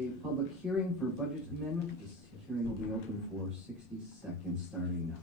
a public hearing for budget amendment. This hearing will be open for 60 seconds starting now.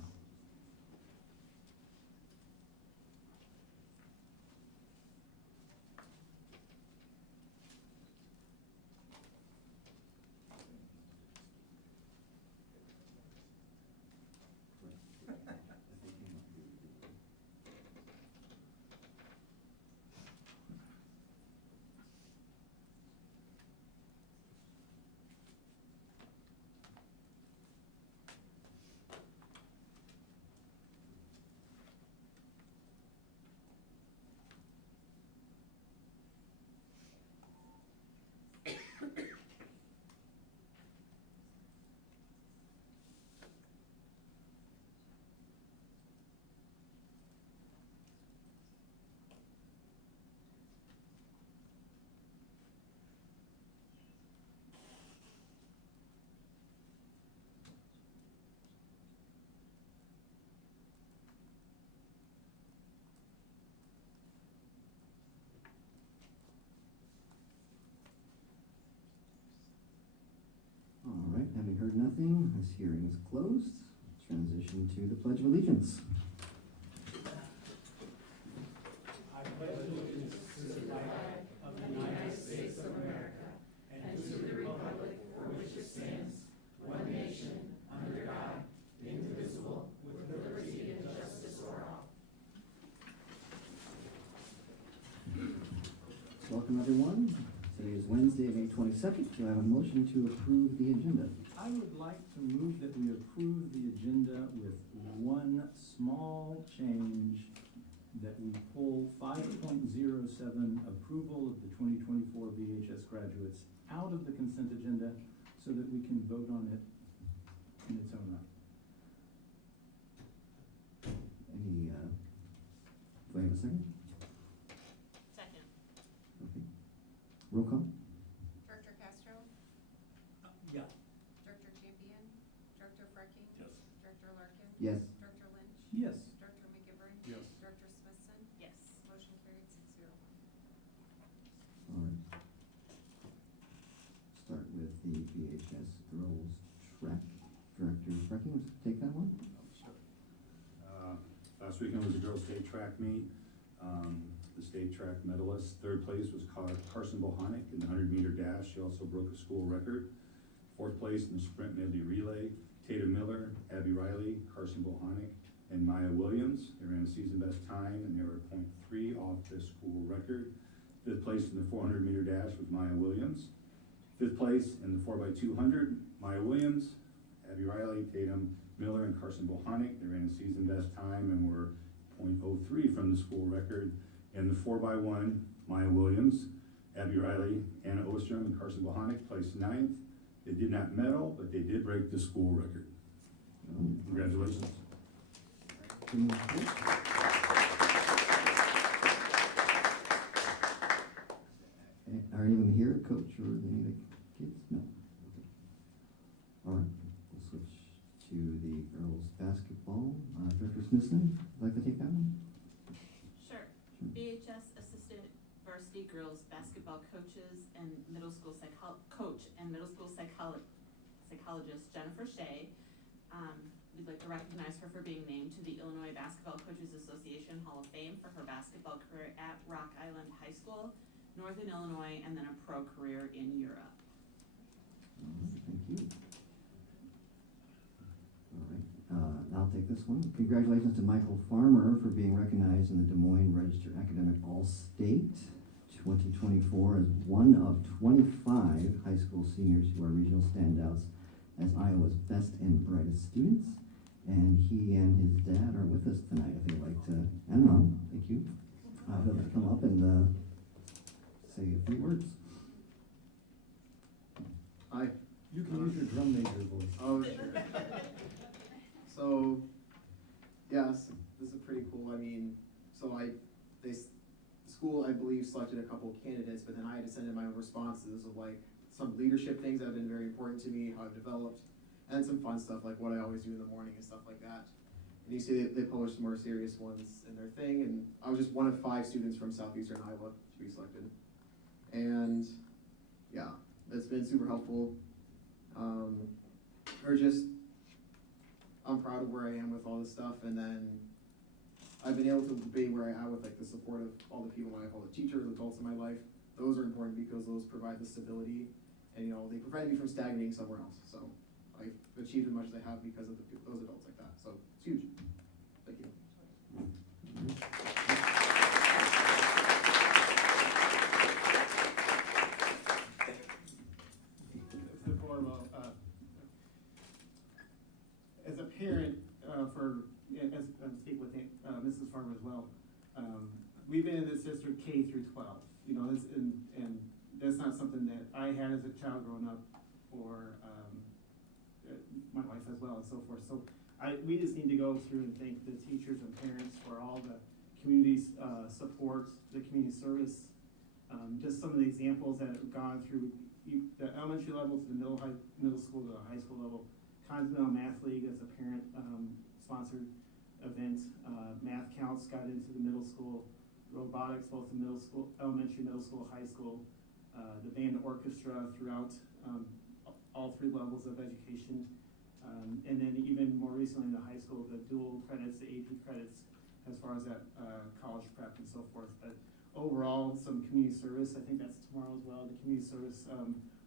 All right, having heard nothing, this hearing is closed. Transition to the Pledge of Allegiance. I pledge allegiance to the flag of the United States of America and to the republic for which it stands, one nation, under God, indivisible, with liberty and justice for all. Welcome, everyone. Today is Wednesday, May 22nd. Do I have a motion to approve the agenda? I would like to move that we approve the agenda with one small change, that we pull 5.07, approval of the 2024 BHS graduates, out of the consent agenda so that we can vote on it in its own right. Any, do I have a second? Second. Okay. Roll call? Director Castro? Yeah. Director Champion? Director Frecking? Yes. Director Larkin? Yes. Director Lynch? Yes. Director McGivern? Yes. Director Smithson? Yes. Motion carried 6-0. All right. Start with the BHS girls track. Director Frecking, would you take that one? Sure. Last weekend was a girls' state track meet. The state track medalist, third place was Carson Bohanic in the 100-meter dash. She also broke a school record. Fourth place in the sprint medley relay, Tatum Miller, Abby Riley, Carson Bohanic, and Maya Williams. They ran a season best time and they were 0.3 off the school record. Fifth place in the 400-meter dash was Maya Williams. Fifth place in the 4x200, Maya Williams, Abby Riley, Tatum Miller, and Carson Bohanic. They ran a season best time and were 0.03 from the school record. In the 4x1, Maya Williams, Abby Riley, Anna Ostrom, and Carson Bohanic placed 9th. They did not medal, but they did break the school record. Congratulations. Are any of them here, Coach, or any of the kids? No. Okay. All right, we'll switch to the girls' basketball. Director Smithson, would you like to take that one? Sure. BHS Assistant Varsity Girls Basketball Coaches and Middle School Psychologist Jennifer Shea. We'd like to recognize her for being named to the Illinois Basketball Coaches Association Hall of Fame for her basketball career at Rock Island High School, Northern Illinois, and then a pro career in Europe. Thank you. All right, I'll take this one. Congratulations to Michael Farmer for being recognized in the Des Moines Register Academic All-State 2024 as one of 25 high school seniors who are regional standouts as Iowa's best and brightest students. And he and his dad are with us tonight. If they'd like to, and Mom, thank you. They'll come up and say a few words. Hi. You can use your drum major voice. Oh, sure. So, yes, this is pretty cool. I mean, so the school, I believe, selected a couple candidates, but then I had to send in my own responses of like some leadership things that have been very important to me, how I've developed, and some fun stuff like what I always do in the morning and stuff like that. And you see they published some more serious ones in their thing, and I was just one of 5 students from southeastern Iowa to be selected. And yeah, that's been super helpful. Or just, I'm proud of where I am with all this stuff, and then I've been able to be where I am with like the support of all the people in my life, all the teachers, adults in my life. Those are important because those provide the stability, and they prevent me from stagnating somewhere else. So I've achieved as much as I have because of those adults like that. So it's huge. Thank you. As a parent, as I'm speaking with Mrs. Farmer as well, we've been in this district K through 12. And that's not something that I had as a child growing up, or my wife as well, and so forth. So we just need to go through and thank the teachers and parents for all the community support, the community service. Just some of the examples that have gone through the elementary level to the middle school to the high school level. Continental Math League as a parent sponsored event. Math Counts got into the middle school. Robotics, both the middle school, elementary, middle school, high school. The band orchestra throughout all three levels of education. And then even more recently in the high school, the dual credits, the AP credits, as far as that college prep and so forth. But overall, some community service, I think that's tomorrow as well, the community service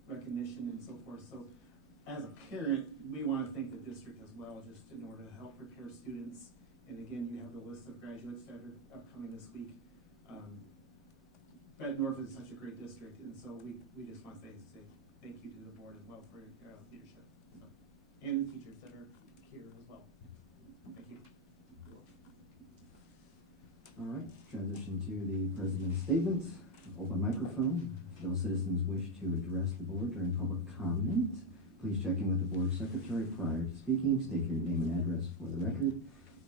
recognition and so forth. So as a parent, we want to thank the district as well, just in order to help prepare students. And again, you have the list of graduates that are upcoming this week. Bett North is such a great district, and so we just want to say thank you to the board as well for your leadership. So, and the teachers that are here as well. Thank you. All right, transition to the president's statement. Open microphone. If those citizens wish to address the board during public comment, please check in with the board secretary prior to speaking. State your name and address for the record.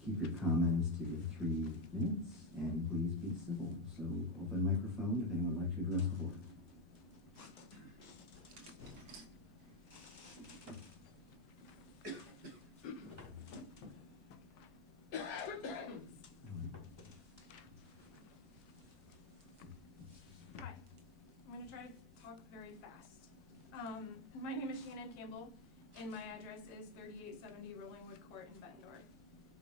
Keep your comments to 3 minutes, and please be civil. So open microphone if anyone would like to address the board. Hi, I'm going to try to talk very fast. My name is Shannon Campbell, and my address is 3870 Rollingwood Court in Bettendorf.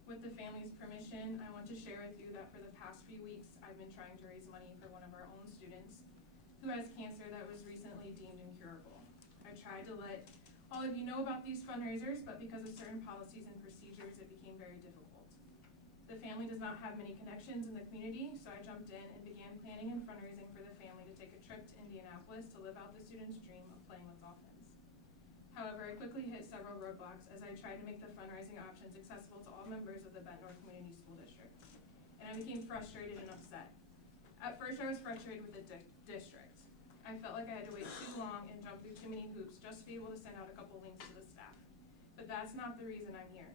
With the family's permission, I want to share with you that for the past few weeks, I've been trying to raise money for one of our own students who has cancer that was recently deemed incurable. I tried to let all of you know about these fundraisers, but because of certain policies and procedures, it became very difficult. The family does not have many connections in the community, so I jumped in and began planning and fundraising for the family to take a trip to Indianapolis to live out the student's dream of playing with dolphins. However, I quickly hit several roadblocks as I tried to make the fundraising options accessible to all members of the Bett North Community School District, and I became frustrated and upset. At first, I was frustrated with the district. I felt like I had to wait too long and jump through too many hoops just to be able to send out a couple links to the staff. But that's not the reason I'm here.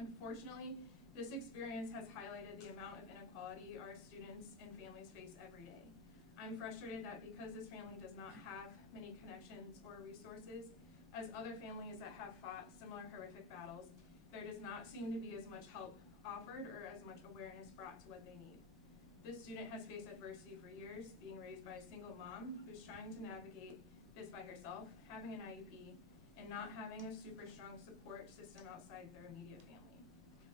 Unfortunately, this experience has highlighted the amount of inequality our students and families face every day. I'm frustrated that because this family does not have many connections or resources as other families that have fought similar horrific battles, there does not seem to be as much help offered or as much awareness brought to what they need. This student has faced adversity for years, being raised by a single mom who's trying to navigate this by herself, having an IEP, and not having a super strong support system outside their immediate family.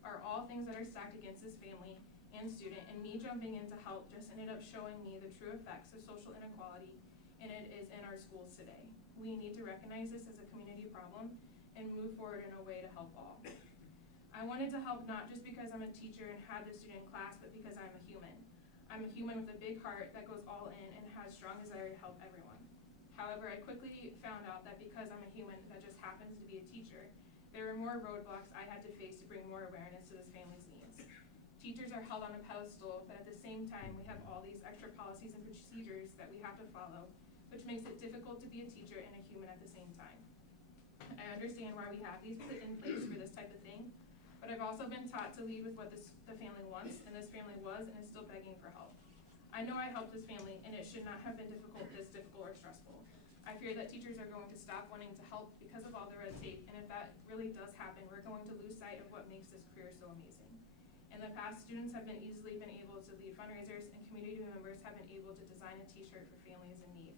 Are all things that are stacked against this family and student, and me jumping in to help just ended up showing me the true effects of social inequality, and it is in our schools today. We need to recognize this as a community problem and move forward in a way to help all. I wanted to help not just because I'm a teacher and had the student in class, but because I'm a human. I'm a human with a big heart that goes all in and has strong desire to help everyone. However, I quickly found out that because I'm a human that just happens to be a teacher, there were more roadblocks I had to face to bring more awareness to this family's needs. Teachers are held on a pedestal, but at the same time, we have all these extra policies and procedures that we have to follow, which makes it difficult to be a teacher and a human at the same time. I understand why we have these put in place for this type of thing, but I've also been taught to lead with what the family wants, and this family was and is still begging for help. I know I helped this family, and it should not have been this difficult or stressful. I fear that teachers are going to stop wanting to help because of all the red tape, and if that really does happen, we're going to lose sight of what makes this career so amazing. In the past, students have been able to lead fundraisers, and community members have been able to design a t-shirt for families in need.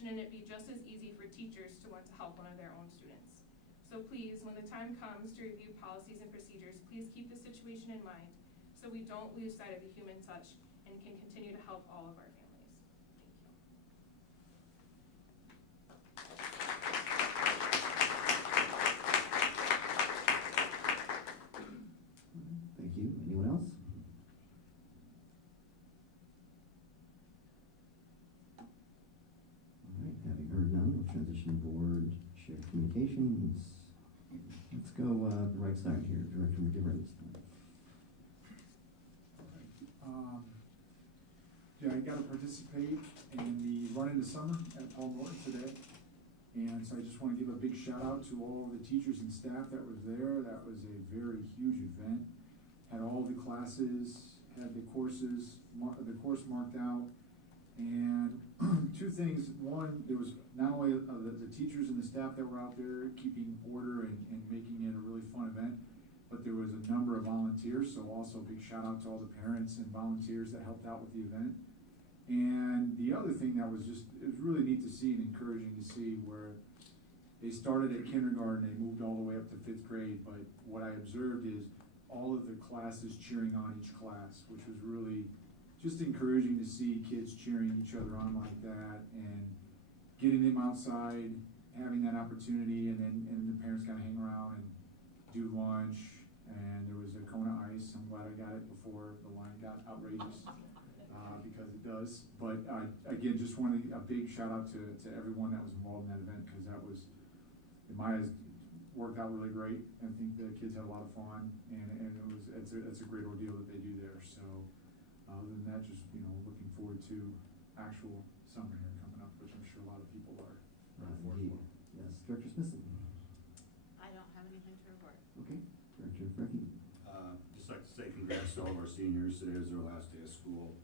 shouldn't it be just as easy for teachers to want to help one of their own students? So please, when the time comes to review policies and procedures, please keep this situation in mind so we don't lose sight of the human touch and can continue to help all of our families. Thank you. Anyone else? All right, having heard none, we'll transition to board shared communications. Let's go the right side here, Director McGivern. Yeah, I got to participate in the Run into Summer at Paul Morton today. And so I just want to give a big shout out to all the teachers and staff that was there. That was a very huge event. Had all the classes, had the courses, the course marked out. And two things. One, there was not only the teachers and the staff that were out there keeping order and making it a really fun event, but there was a number of volunteers. So also a big shout out to all the parents and volunteers that helped out with the event. And the other thing that was it was really neat to see and encouraging to see where they started at kindergarten, they moved all the way up to 5th grade, but what I observed is all of the classes cheering on each class, which was really just encouraging to see kids cheering each other on like that and getting them outside, having that opportunity, and the parents kind of hang around and do lunch. And there was a cone of ice. I'm glad I got it before the line got outrageous. Because it does, but again, just wanted a big shout out to everyone that was involved in that event, because that was, in my eyes, worked out really great. I think the kids had a lot of fun, and it's a great ordeal that they do there. So other than that, just looking forward to actual summer here coming up, which I'm sure a lot of people are looking forward to. Yes, Director Smithson. I don't have anything to report. Okay, Director Freckey. Just like to say congrats to all of our seniors. Today was their last day of school.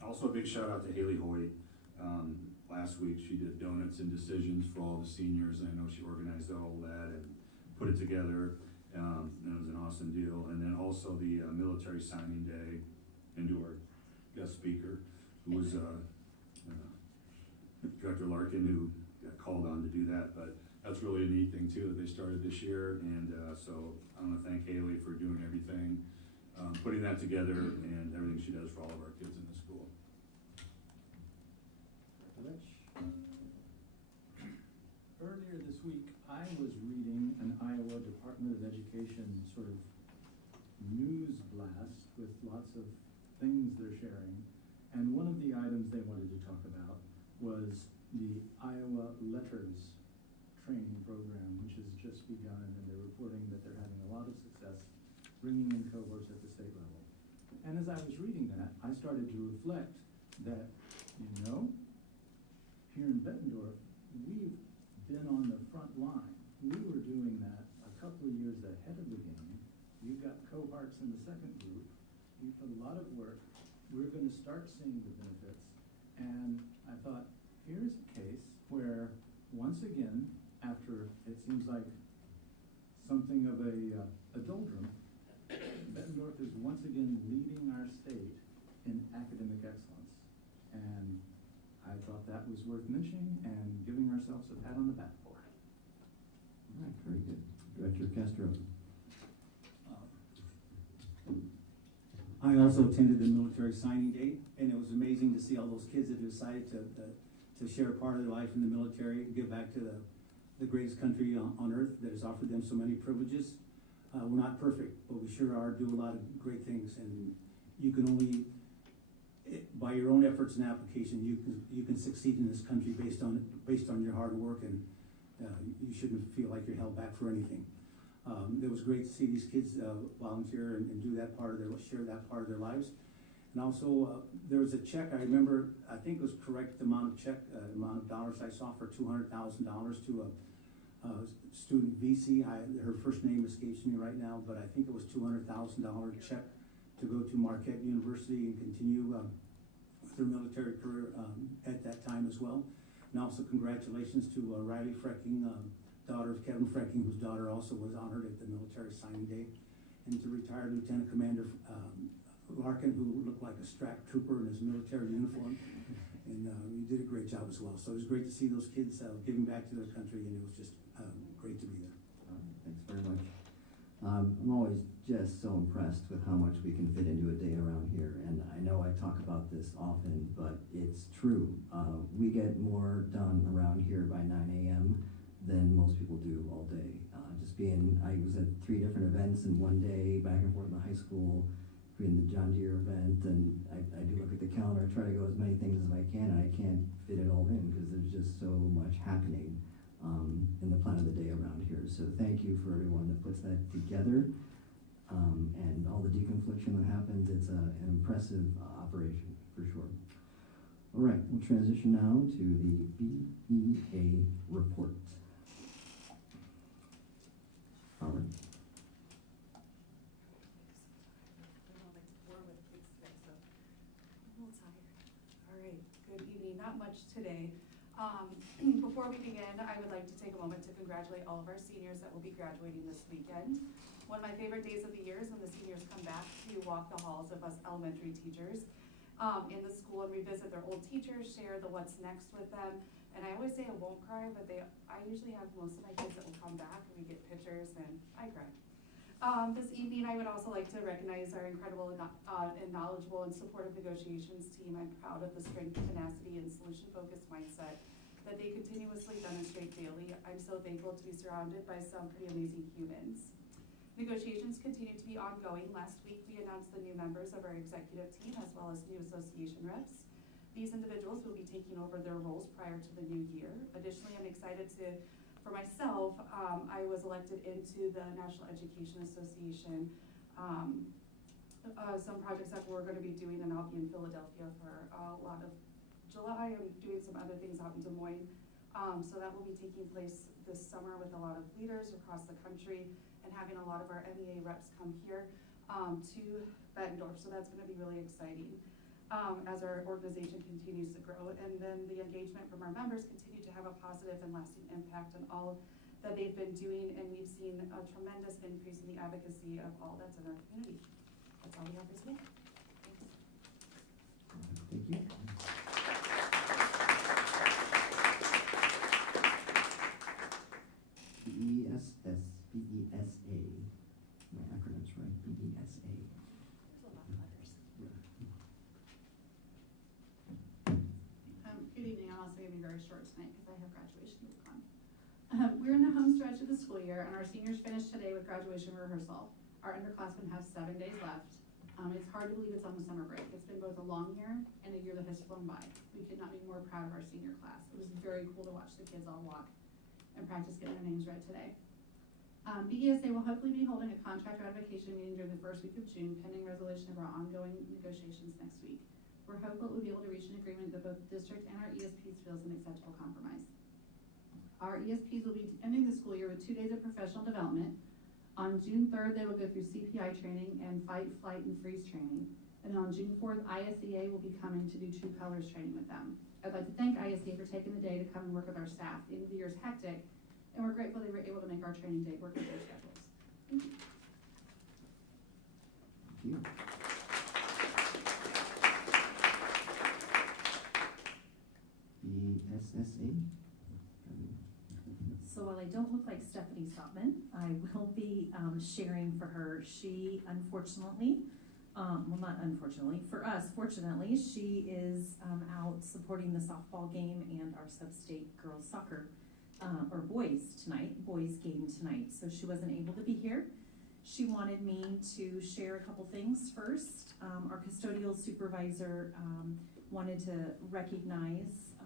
Also a big shout out to Haley Hoyt. Last week she did donuts and decisions for all the seniors, and I know she organized all that and put it together. And it was an awesome deal. And then also the military signing day, and to our guest speaker, who was Director Larkin, who got called on to do that. But that's really a neat thing too that they started this year, and so I want to thank Haley for doing everything, putting that together, and everything she does for all of our kids in the school. Earlier this week, I was reading an Iowa Department of Education sort of news blast with lots of things they're sharing. And one of the items they wanted to talk about was the Iowa Letters training program, which has just begun, and they're reporting that they're having a lot of success bringing in cohorts at the state level. And as I was reading that, I started to reflect that, here in Bettendorf, we've been on the front line. We were doing that a couple of years ahead of the game. You've got cohorts in the second group. You've done a lot of work. We're going to start seeing the benefits. And I thought, here's a case where, once again, after it seems like something of a doldrum, Bettendorf is once again leading our state in academic excellence. And I thought that was worth mentioning and giving ourselves a pat on the back for. All right, very good. Director Castro. I also attended the military signing day, and it was amazing to see all those kids that decided to share a part of their life in the military, give back to the greatest country on earth that has offered them so many privileges. We're not perfect, but we sure are do a lot of great things, and you can only, by your own efforts and application, you can succeed in this country based on your hard work, and you shouldn't feel like you're held back for anything. It was great to see these kids volunteer and do that part of share that part of their lives. And also, there was a check, I remember, I think it was correct amount of dollars I saw for $200,000 to a student VC. Her first name escapes me right now, but I think it was $200,000 check to go to Marquette University and continue with her military career at that time as well. And also congratulations to Riley Frecking, daughter of Kevin Frecking, whose daughter also was honored at the military signing day, and to retired Lieutenant Commander Larkin, who looked like a strap trooper in his military uniform. and you did a great job as well. So it was great to see those kids giving back to their country, and it was just great to be there. All right, thanks very much. I'm always just so impressed with how much we can fit into a day around here, and I know I talk about this often, but it's true. We get more done around here by 9 a.m. than most people do all day. I was at 3 different events in one day, back and forth in the high school, between the John Deere event, and I do look at the calendar, try to go as many things as I can, and I can't fit it all in, because there's just so much happening in the plan of the day around here. So thank you for everyone that puts that together, and all the deconfliction that happens. It's an impressive operation, for sure. All right, we'll transition now to the BEA report. Howard. All right, good evening. Not much today. Before we begin, I would like to take a moment to congratulate all of our seniors that will be graduating this weekend. One of my favorite days of the year is when the seniors come back to walk the halls of us elementary teachers in the school and revisit their old teachers, share the what's next with them. And I always say I won't cry, but I usually have most of my kids that will come back and we get pictures and I cry. This evening, I would also like to recognize our incredible and knowledgeable and supportive negotiations team. I'm proud of the strength, tenacity, and solution-focused mindset that they continuously demonstrate daily. I'm so thankful to be surrounded by some pretty amazing humans. Negotiations continue to be ongoing. Last week, we announced the new members of our executive team as well as new association reps. These individuals will be taking over their roles prior to the new year. Additionally, I'm excited for myself, I was elected into the National Education Association. Some projects that we're going to be doing, and I'll be in Philadelphia for a lot of July. I'm doing some other things out in Des Moines. So that will be taking place this summer with a lot of leaders across the country and having a lot of our NEA reps come here to Bettendorf. So that's going to be really exciting. As our organization continues to grow, and then the engagement from our members continue to have a positive and lasting impact on all that they've been doing, and we've seen a tremendous increase in the advocacy of all that's in our community. That's all we have for today. Thanks. Thank you. BESA. My acronym's right, BESA. There's a lot of letters. Yeah. Good evening. I'm also going to be very short tonight because I have graduation week on. We're in the home stretch of the school year, and our seniors finished today with graduation rehearsal. Our underclassmen have 7 days left. It's hard to believe it's almost summer break. It's been both a long year and a year that has flown by. We could not be more proud of our senior class. It was very cool to watch the kids all walk and practice getting their names read today. BESA will hopefully be holding a contract ratification meeting during the first week of June, pending resolution of our ongoing negotiations next week. We're hopeful we'll be able to reach an agreement that both the district and our ESPs feels an acceptable compromise. Our ESPs will be ending the school year with 2 days of professional development. On June 3rd, they will go through CPI training and fight, flight, and freeze training. And on June 4th, ISEA will be coming to do True Colors training with them. I'd like to thank ISEA for taking the day to come and work with our staff. The end of the year is hectic, and we're grateful they were able to make our training day work with their schedules. Thank you. Thank you. BSSA. So while I don't look like Stephanie Stopman, I will be sharing for her. She unfortunately, well not unfortunately, for us, fortunately, she is out supporting the softball game and our sub-state girls soccer, or boys game tonight. So she wasn't able to be here. She wanted me to share a couple things first. Our custodial supervisor wanted to recognize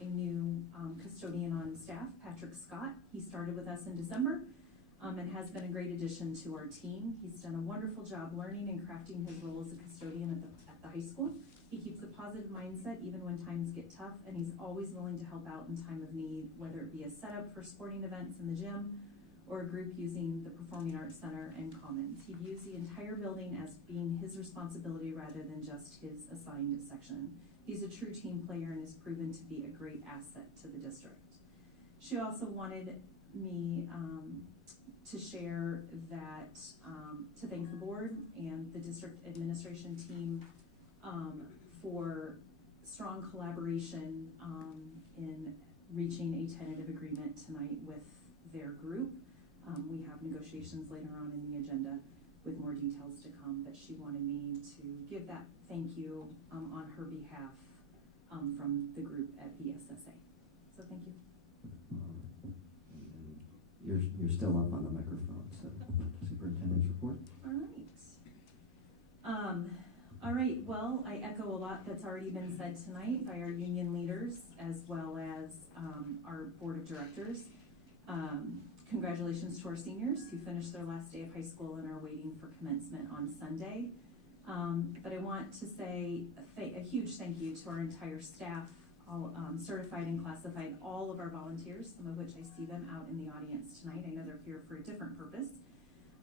a new custodian on staff, Patrick Scott. He started with us in December and has been a great addition to our team. He's done a wonderful job learning and crafting his role as a custodian at the high school. He keeps a positive mindset even when times get tough, and he's always willing to help out in time of need, whether it be a setup for sporting events in the gym or a group using the Performing Arts Center and Commons. He views the entire building as being his responsibility rather than just his assigned section. He's a true team player and has proven to be a great asset to the district. She also wanted me to share that, to thank the board and the district administration team for strong collaboration in reaching a tentative agreement tonight with their group. We have negotiations later on in the agenda with more details to come, but she wanted me to give that thank you on her behalf from the group at BSSA. So thank you. And you're still up on the microphone, so superintendent's report. All right. All right, well, I echo a lot that's already been said tonight by our union leaders as well as our board of directors. Congratulations to our seniors who finished their last day of high school and are waiting for commencement on Sunday. But I want to say a huge thank you to our entire staff, all certified and classified, all of our volunteers, some of which I see them out in the audience tonight. I know they're here for a different purpose.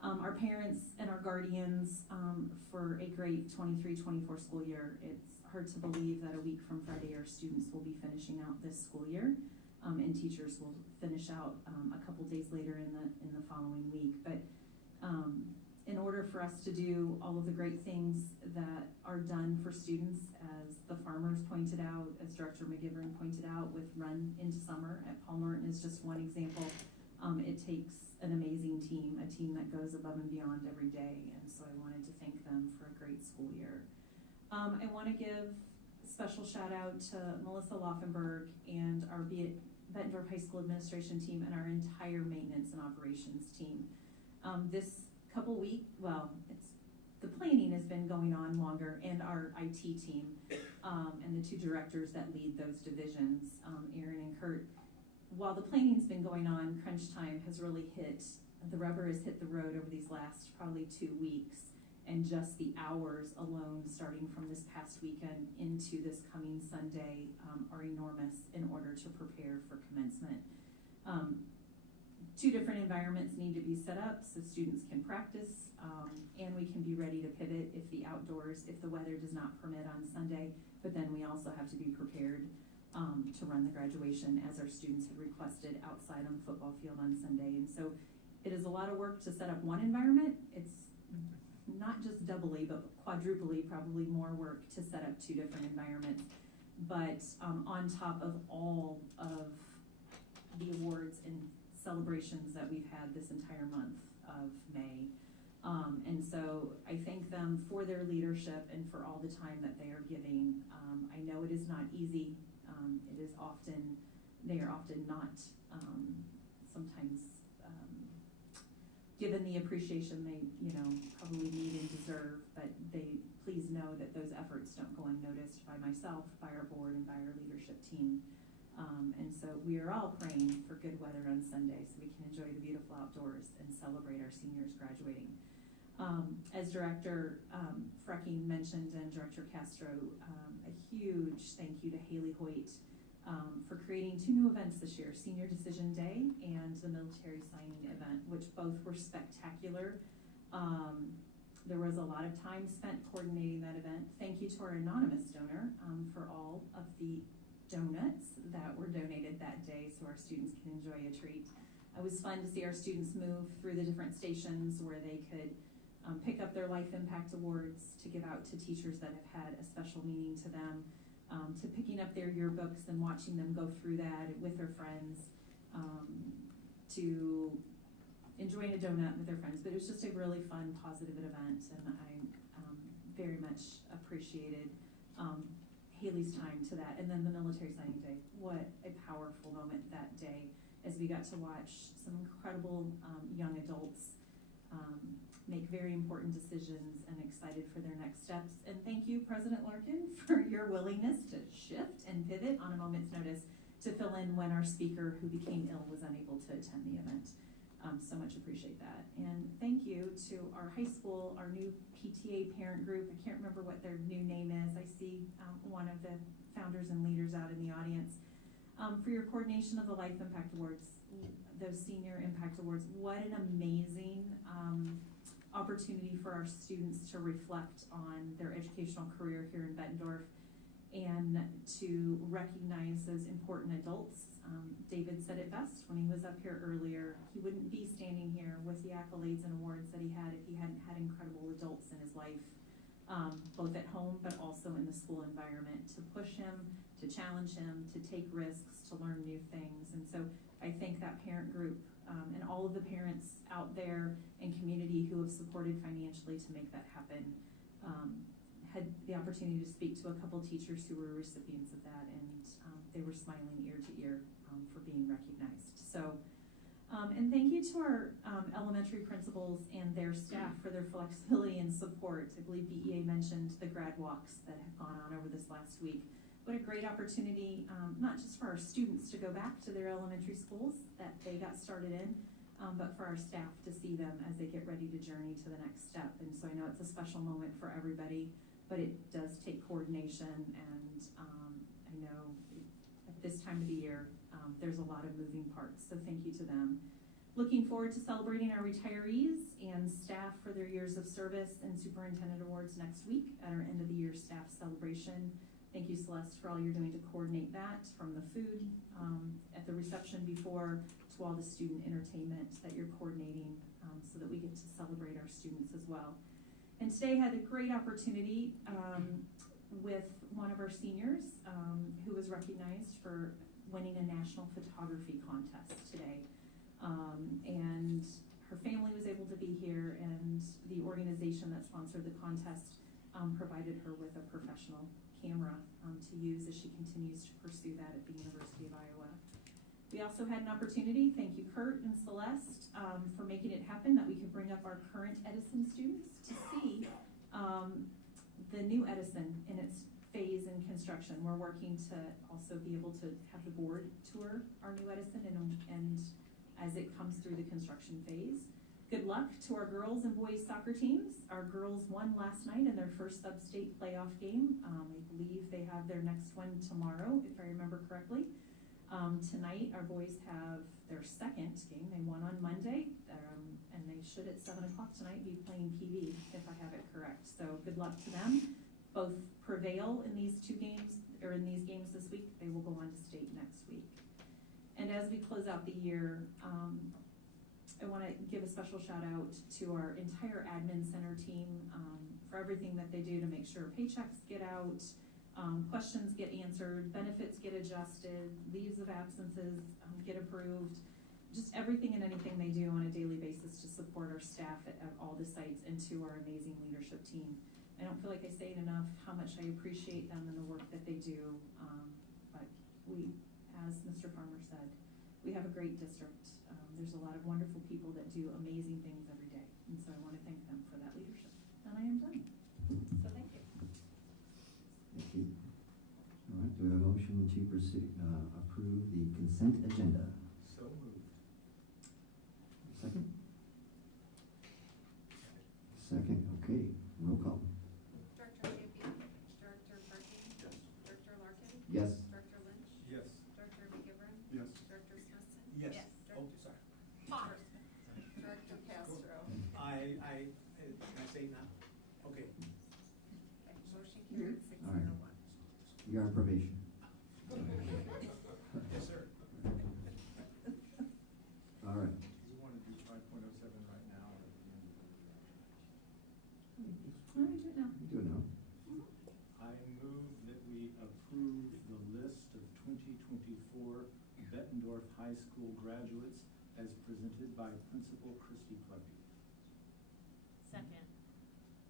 Our parents and our guardians for a great 23-24 school year. It's hard to believe that a week from Friday our students will be finishing out this school year, and teachers will finish out a couple days later in the following week. But in order for us to do all of the great things that are done for students, as the farmers pointed out, as Director McGivern pointed out, with Run into Summer at Paul Norton is just one example. It takes an amazing team, a team that goes above and beyond every day, and so I wanted to thank them for a great school year. I want to give a special shout out to Melissa Laufenberg and our Bettendorf High School administration team and our entire maintenance and operations team. This couple weeks, the planning has been going on longer, and our IT team and the two directors that lead those divisions, Aaron and Kurt. While the planning's been going on, crunch time has really the rubber has hit the road over these last probably 2 weeks, and just the hours alone starting from this past weekend into this coming Sunday are enormous in order to prepare for commencement. 2 different environments need to be set up so students can practice, and we can be ready to pivot if the weather does not permit on Sunday, but then we also have to be prepared to run the graduation as our students had requested outside on the football field on Sunday. And so it is a lot of work to set up one environment. It's not just doubly, but quadruply, probably more work to set up 2 different environments. But on top of all of the awards and celebrations that we've had this entire month of May. And so I thank them for their leadership and for all the time that they are giving. I know it is not easy. They are often not sometimes given the appreciation they probably need and deserve, but please know that those efforts don't go unnoticed by myself, by our board, and by our leadership team. And so we are all praying for good weather on Sunday so we can enjoy the beautiful outdoors and celebrate our seniors graduating. As Director Frecking mentioned and Director Castro, a huge thank you to Haley Hoyt for creating 2 new events this year, Senior Decision Day and the Military Signing Event, which both were spectacular. There was a lot of time spent coordinating that event. Thank you to our anonymous donor for all of the donuts that were donated that day so our students can enjoy a treat. It was fun to see our students move through the different stations where they could pick up their Life Impact Awards to give out to teachers that have had a special meaning to them, to picking up their yearbooks and watching them go through that with their friends, to enjoying a donut with their friends. But it was just a really fun, positive event, and I very much appreciated Haley's time to that. And then the Military Signing Day, what a powerful moment that day as we got to watch some incredible young adults make very important decisions and excited for their next steps. And thank you, President Larkin, for your willingness to shift and pivot on a moment's notice to fill in when our speaker who became ill was unable to attend the event. So much appreciate that. And thank you to our high school, our new PTA parent group. I can't remember what their new name is. I see one of the founders and leaders out in the audience. For your coordination of the Life Impact Awards, those Senior Impact Awards. What an amazing opportunity for our students to reflect on their educational career here in Bettendorf and to recognize those important adults. David said it best when he was up here earlier. He wouldn't be standing here with the accolades and awards that he had if he hadn't had incredible adults in his life both at home but also in the school environment, to push him, to challenge him, to take risks, to learn new things. And so I thank that parent group and all of the parents out there and community who have supported financially to make that happen. Had the opportunity to speak to a couple teachers who were recipients of that, and they were smiling ear to ear for being recognized. So, and thank you to our elementary principals and their staff for their flexibility and support. I believe BEA mentioned the grad walks that have gone on over this last week. What a great opportunity, not just for our students to go back to their elementary schools that they got started in, but for our staff to see them as they get ready to journey to the next step. And so I know it's a special moment for everybody, but it does take coordination, and I know at this time of the year, there's a lot of moving parts, so thank you to them. Looking forward to celebrating our retirees and staff for their years of service and superintendent awards next week at our end of the year staff celebration. Thank you, Celeste, for all you're doing to coordinate that, from the food at the reception before to all the student entertainment that you're coordinating, so that we get to celebrate our students as well. And today I had a great opportunity with one of our seniors who was recognized for winning a national photography contest today. And her family was able to be here, and the organization that sponsored the contest provided her with a professional camera to use as she continues to pursue that at the University of Iowa. We also had an opportunity, thank you Kurt and Celeste, for making it happen, that we could bring up our current Edison students to see the new Edison in its phase in construction. We're working to also be able to have the board tour our new Edison and as it comes through the construction phase. Good luck to our girls and boys soccer teams. Our girls won last night in their first sub-state playoff game. I believe they have their next one tomorrow, if I remember correctly. Tonight, our boys have their second game. They won on Monday, and they should at 7 o'clock tonight be playing PV, if I have it correct. So good luck to them. Both prevail in these two games, or in these games this week. They will go on to state next week. And as we close out the year, I want to give a special shout out to our entire admin center team for everything that they do to make sure paychecks get out, questions get answered, benefits get adjusted, leaves of absences get approved, just everything and anything they do on a daily basis to support our staff at all the sites, and to our amazing leadership team. I don't feel like I say it enough how much I appreciate them and the work that they do, but we, as Mr. Farmer said, we have a great district. There's a lot of wonderful people that do amazing things every day, and so I want to thank them for that leadership. And I am done. So thank you. Thank you. All right, do we have a motion to approve the consent agenda? So moved. Second? Second, okay. Roll call. Director Champion, Director Burkey. Yes. Director Larkin. Yes. Director Lynch. Yes. Director McGivern. Yes. Director Smithson. Yes. Oh, sorry. Director Castro. Can I say now? Okay. Okay, motion carried 601. All right. You're on probation. Yes, sir. All right. Do you want to do 5.07 right now or at the end of the year? Why don't we do it now? We do it now. I move that we approve the list of 2024 Bettendorf High School graduates as presented by Principal Christy Clubby. Second.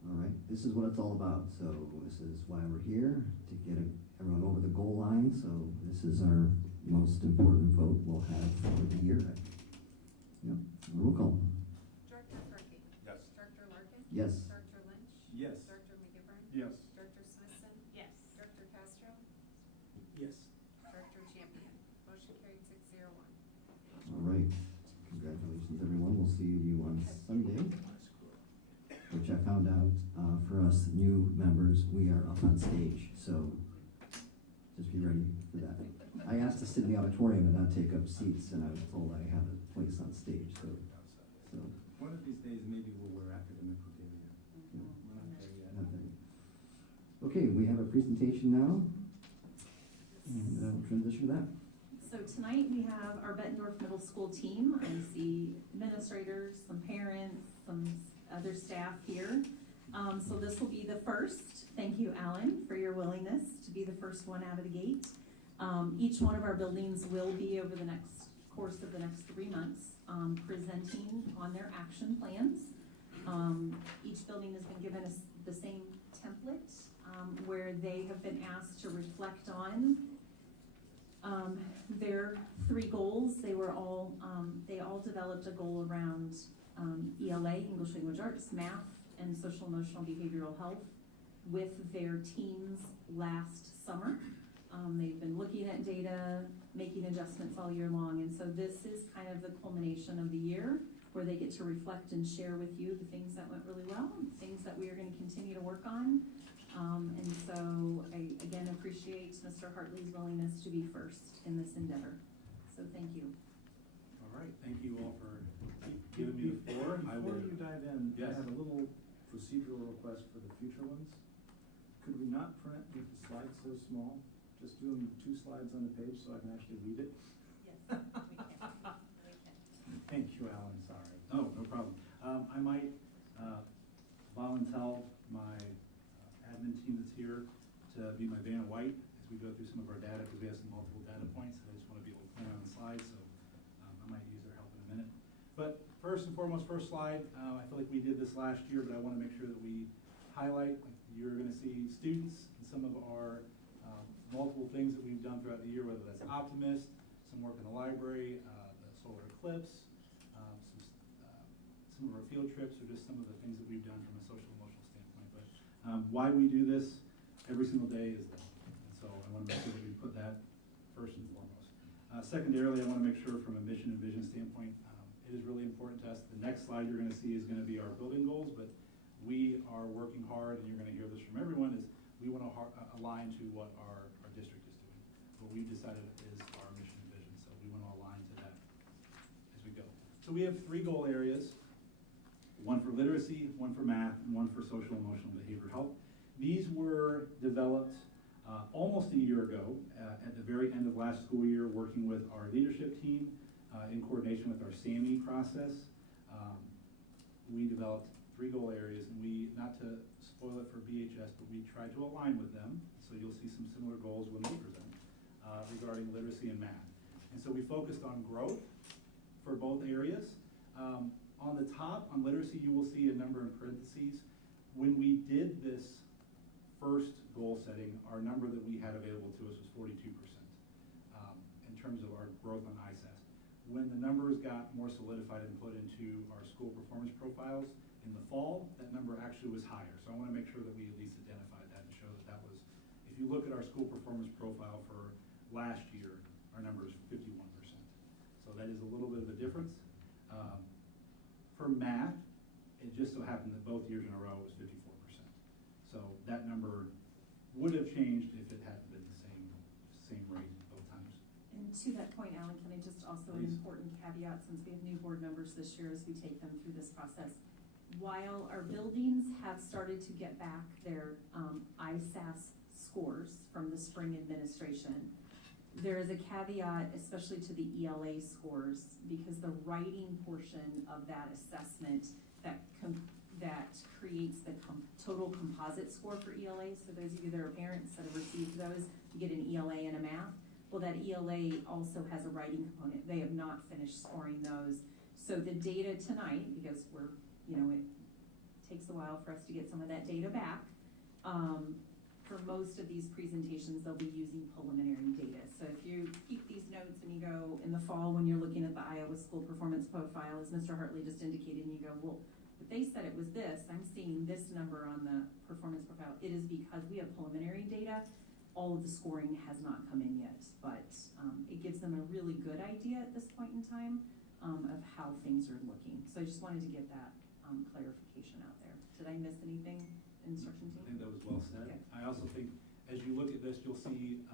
All right, this is what it's all about. So this is why we're here, to get everyone over the goal line. So this is our most important vote we'll have for the year. Yep, roll call. Director Burkey. Yes. Director Larkin. Yes. Director Lynch. Yes. Director McGivern. Yes. Director Smithson. Yes. Director Castro. Yes. Director Champion. Motion carried 601. All right, congratulations, everyone. We'll see you on Sunday, which I found out for us new members, we are up on stage. So just be ready for that. I asked to sit in the auditorium and not take up seats, and I was told I had a place on stage. So One of these days, maybe we'll wear academic regalia. yeah, We're not there yet. not there. Okay, we have a presentation now, and we'll transition to that. So tonight we have our Bettendorf Middle School team. I see administrators, some parents, some other staff here. So this will be the first. Thank you, Alan, for your willingness to be the first one out of the gate. Each one of our buildings will be over the course of the next 3 months, presenting on their action plans. Each building has been given the same template, where they have been asked to reflect on their 3 goals. They all developed a goal around ELA, English Language Arts, math, and social emotional behavioral health with their teams last summer. They've been looking at data, making adjustments all year long, and so this is kind of the culmination of the year where they get to reflect and share with you the things that went really well, and things that we are going to continue to work on. And so I again appreciate Mr. Hartley's willingness to be first in this endeavor. So thank you. All right, thank you all for giving me the floor. Before you dive in, Yes. I have a little procedural request for the future ones. Could we not print with the slides so small? Just do them 2 slides on the page so I can actually read it? Yes, we can. Thank you, Alan, sorry. Oh, no problem. I might volunteer my admin team that's here to be my Vanna White as we go through some of our data, because we have some multiple data points that I just want to be able to point on the slide, so I might use their help in a minute. But first and foremost, first slide, I feel like we did this last year, but I want to make sure that we highlight, like you're going to see students and some of our multiple things that we've done throughout the year, whether that's Optimist, some work in the library, the solar eclipse, some of our field trips, or just some of the things that we've done from a social emotional standpoint. But why we do this every single day is that, and so I want to make sure that we put that first and foremost. Secondarily, I want to make sure from a mission and vision standpoint, it is really important to us. The next slide you're going to see is going to be our building goals, but we are working hard, and you're going to hear this from everyone, is we want to align to what our district is doing. What we've decided is our mission and vision, so we want to align to that as we go. So we have 3 goal areas, one for literacy, one for math, and one for social emotional behavioral health. These were developed almost a year ago at the very end of last school year, working with our leadership team in coordination with our SAMI process. We developed 3 goal areas, and we, not to spoil it for BHS, but we tried to align with them. So you'll see some similar goals when they present regarding literacy and math. And so we focused on growth for both areas. On the top, on literacy, you will see a number in parentheses. When we did this first goal setting, our number that we had available to us was 42% in terms of our growth on ISAS. When the numbers got more solidified and put into our school performance profiles in the fall, that number actually was higher. So I want to make sure that we at least identified that and show that that was, if you look at our school performance profile for last year, our number is 51%. So that is a little bit of a difference. For math, it just so happened that both years in a row it was 54%. So that number would have changed if it hadn't been the same rate both times. And to that point, Alan, can I just also an Please. important caveat, since we have new board members this year as we take them through this process. While our buildings have started to get back their ISAS scores from the spring administration, there is a caveat, especially to the ELA scores, because the writing portion of that assessment that creates the total composite score for ELA. So those of you that are parents that have received those, you get an ELA and a math. Well, that ELA also has a writing component. They have not finished scoring those. So the data tonight, because it takes a while for us to get some of that data back. For most of these presentations, they'll be using preliminary data. So if you keep these notes and you go in the fall when you're looking at the Iowa School Performance Profile, as Mr. Hartley just indicated, and you go, well, if they said it was this, I'm seeing this number on the performance profile. It is because we have preliminary data. All of the scoring has not come in yet, but it gives them a really good idea at this point in time of how things are looking. So I just wanted to get that clarification out there. Did I miss anything, instruction team? I think that was well said. Okay. I also think as you look at this, you'll see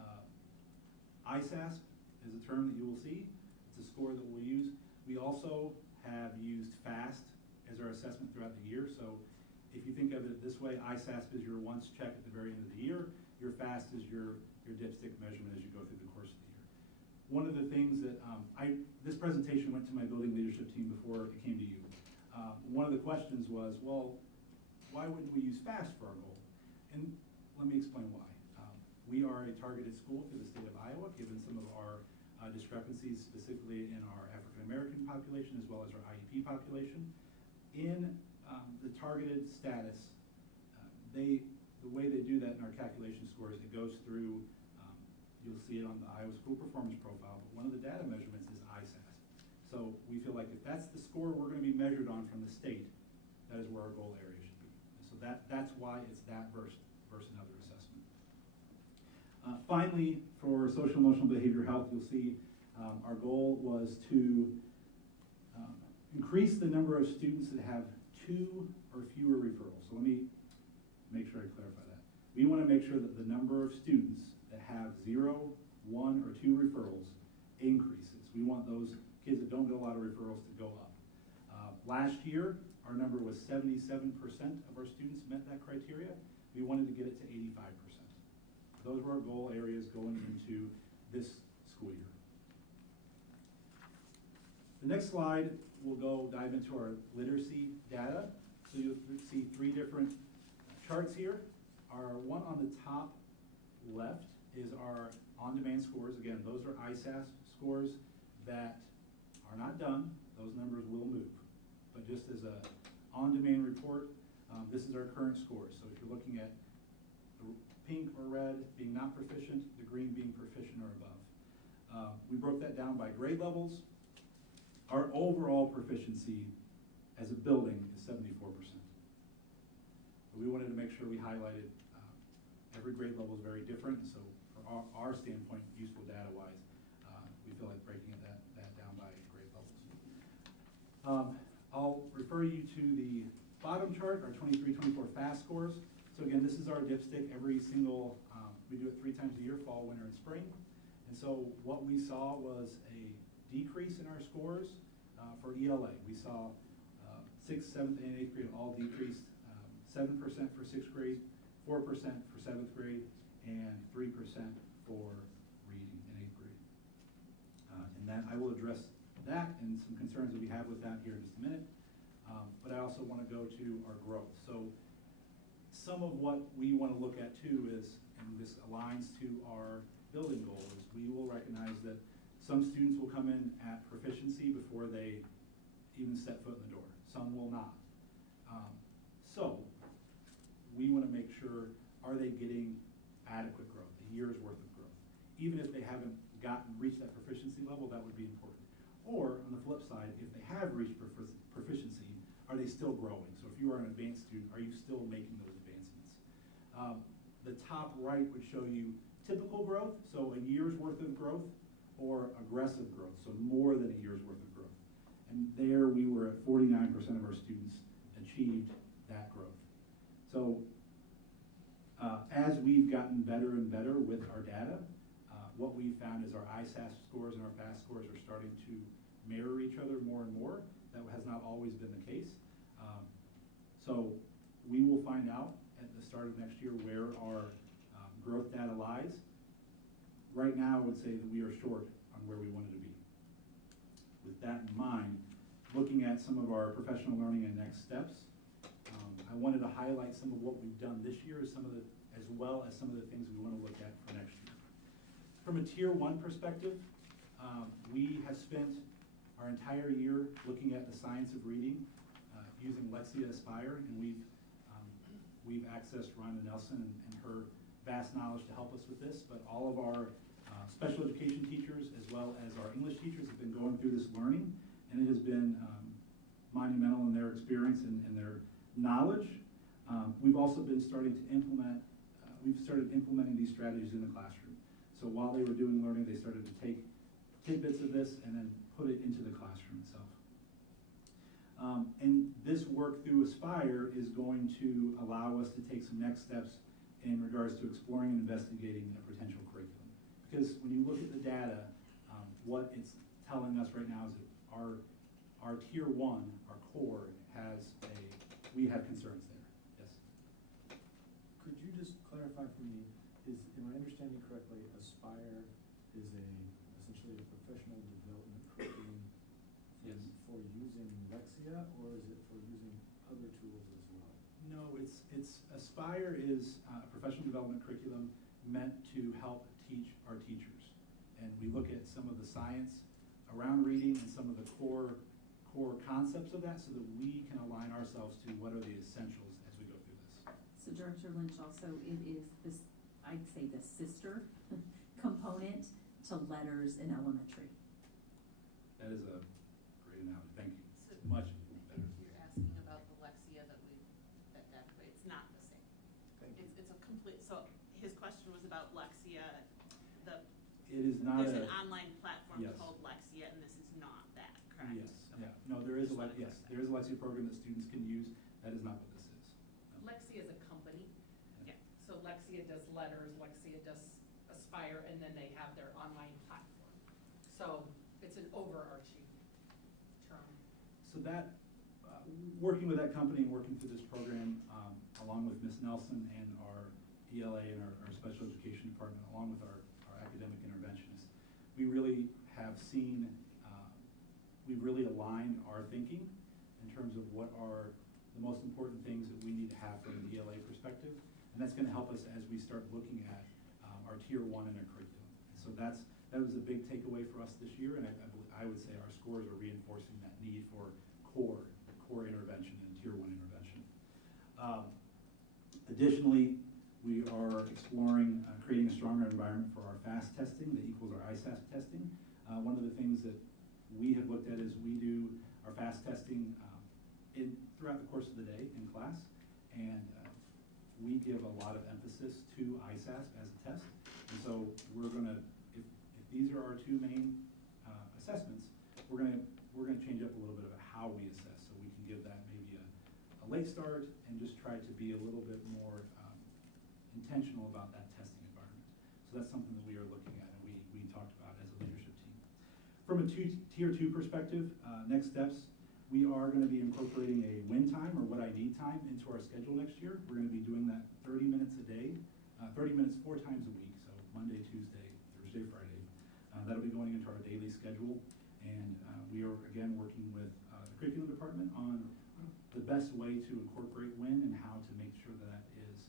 ISASP is a term that you will see. It's a score that we'll use. We also have used FAST as our assessment throughout the year. So if you think of it this way, ISASP is your once check at the very end of the year. Your FAST is your dipstick measurement as you go through the course of the year. One of the things that this presentation went to my building leadership team before it came to you. One of the questions was, well, why wouldn't we use FAST for our goal? And let me explain why. We are a targeted school through the state of Iowa, given some of our discrepancies specifically in our African American population as well as our IEP population. In the targeted status, the way they do that in our calculation scores, it goes through, you'll see it on the Iowa School Performance Profile, but one of the data measurements is ISAS. So we feel like if that's the score we're going to be measured on from the state, that is where our goal area should be. And so that's why it's that versus another assessment. Finally, for social emotional behavioral health, you'll see our goal was to increase the number of students that have 2 or fewer referrals. So let me make sure I clarify that. We want to make sure that the number of students that have 0, 1, or 2 referrals increases. We want those kids that don't get a lot of referrals to go up. Last year, our number was 77% of our students met that criteria. We wanted to get it to 85%. Those were our goal areas going into this school year. The next slide, we'll dive into our literacy data. So you'll see 3 different charts here. Our one on the top left is our on-demand scores. Again, those are ISAS scores that are not done. Those numbers will move. But just as a on-demand report, this is our current scores. So if you're looking at the pink or red being not proficient, the green being proficient or above. We broke that down by grade levels. Our overall proficiency as a building is 74%. But we wanted to make sure we highlighted every grade level is very different, and so for our standpoint, useful data-wise, we feel like breaking that down by grade levels. I'll refer you to the bottom chart, our 23-24 FAST scores. So again, this is our dipstick every single, we do it 3 times a year, fall, winter, and spring. And so what we saw was a decrease in our scores for ELA. We saw 6th, 7th, and 8th grade all decreased, 7% for 6th grade, 4% for 7th grade, and 3% for reading in 8th grade. And that I will address that and some concerns that we have with that here in just a minute. But I also want to go to our growth. So some of what we want to look at too is, and this aligns to our building goal, is we will recognize that some students will come in at proficiency before they even step foot in the door. Some will not. So we want to make sure, are they getting adequate growth, a year's worth of growth? Even if they haven't reached that proficiency level, that would be important. Or on the flip side, if they have reached proficiency, are they still growing? So if you are an advanced student, are you still making those advancements? The top right would show you typical growth, so a year's worth of growth, or aggressive growth, so more than a year's worth of growth. And there we were at 49% of our students achieved that growth. So as we've gotten better and better with our data, what we found is our ISAS scores and our FAST scores are starting to mirror each other more and more. That has not always been the case. So we will find out at the start of next year where our growth data lies. Right now, I would say that we are short on where we wanted to be. With that in mind, looking at some of our professional learning and next steps, I wanted to highlight some of what we've done this year as well as some of the things we want to look at for next year. From a Tier 1 perspective, we have spent our entire year looking at the science of reading using Lexia Aspire, and we've accessed Rhonda Nelson and her vast knowledge to help us with this, but all of our special education teachers as well as our English teachers have been going through this learning, and it has been monumental in their experience and their knowledge. We've also been starting to implement, we've started implementing these strategies in the classroom. So while they were doing learning, they started to take tidbits of this and then put it into the classroom itself. And this work through Aspire is going to allow us to take some next steps in regards to exploring and investigating a potential curriculum. Because when you look at the data, what it's telling us right now is that our Tier 1, our core, we have concerns there. Yes? Could you just clarify for me, am I understanding correctly, Aspire is essentially a professional development curriculum Yes. for using Lexia, or is it for using other tools as well? No, it's Aspire is a professional development curriculum meant to help teach our teachers. And we look at some of the science around reading and some of the core concepts of that so that we can align ourselves to what are the essentials as we go through this. So Director Lynch, also, it is this, I'd say the sister component to letters in elementary. That is a great analogy. Thank you. So Much I better. think you're asking about the Lexia that it's not the same. Thank you. It's a complete, so his question was about Lexia, It is not there's a. an online platform Yes. called Lexia, and this is not that, correct? Yes, yeah. No, there is a, yes, there is a Lexia program that students can use. That is not what this is. No. Lexia is a company. Yeah. So Lexia does letters, Lexia does Aspire, and then they have their online platform. So it's an overarching term. So that, working with that company and working through this program, along with Ms. Nelson and our ELA and our special education department, along with our academic interventionists, we really have seen, we've really aligned our thinking in terms of what are the most important things that we need to have from an ELA perspective. And that's gonna help us as we start looking at our tier 1 in our curriculum. So that was a big takeaway for us this year, and I would say our scores are reinforcing that need for core intervention and tier 1 intervention. Additionally, we are exploring creating a stronger environment for our FAST testing that equals our ISASP testing. One of the things that we have looked at is we do our FAST testing throughout the course of the day in class, and we give a lot of emphasis to ISASP as a test. And so we're gonna, if these are our two main assessments, we're gonna change up a little bit of how we assess, so we can give that maybe a late start and just try to be a little bit more intentional about that testing environment. So that's something that we are looking at and we talked about as a leadership team. From a tier 2 perspective, next steps, we are going to be incorporating a win time or what I need time into our schedule next year. We're going to be doing that 30 minutes a day, 30 minutes 4 times a week, so Monday, Tuesday, Thursday, Friday. That'll be going into our daily schedule, and we are again working with the curriculum department on the best way to incorporate WIN and how to make sure that is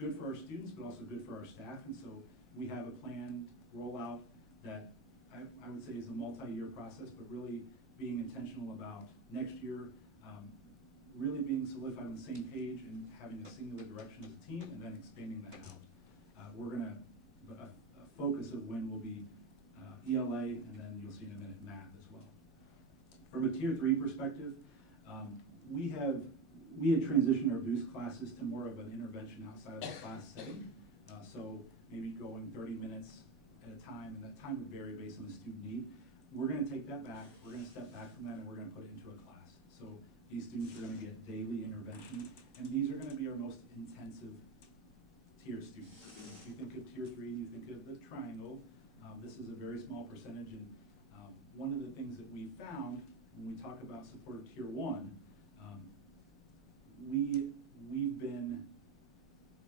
good for our students, but also good for our staff. And so we have a planned rollout that I would say is a multi-year process, but really being intentional about next year, really being solidified on the same page and having a singular direction as a team, and then expanding that out. A focus of WIN will be ELA, and then you'll see in a minute math as well. From a tier 3 perspective, we had transitioned our boost classes to more of an intervention outside of the class setting. So maybe going 30 minutes at a time, and that time would vary based on the student need. We're gonna take that back, we're gonna step back from that, and we're gonna put it into a class. So these students are gonna get daily intervention, and these are gonna be our most intensive tier students. If you think of tier 3, you think of the triangle. This is a very small percentage, and one of the things that we found when we talk about supportive tier 1, we've been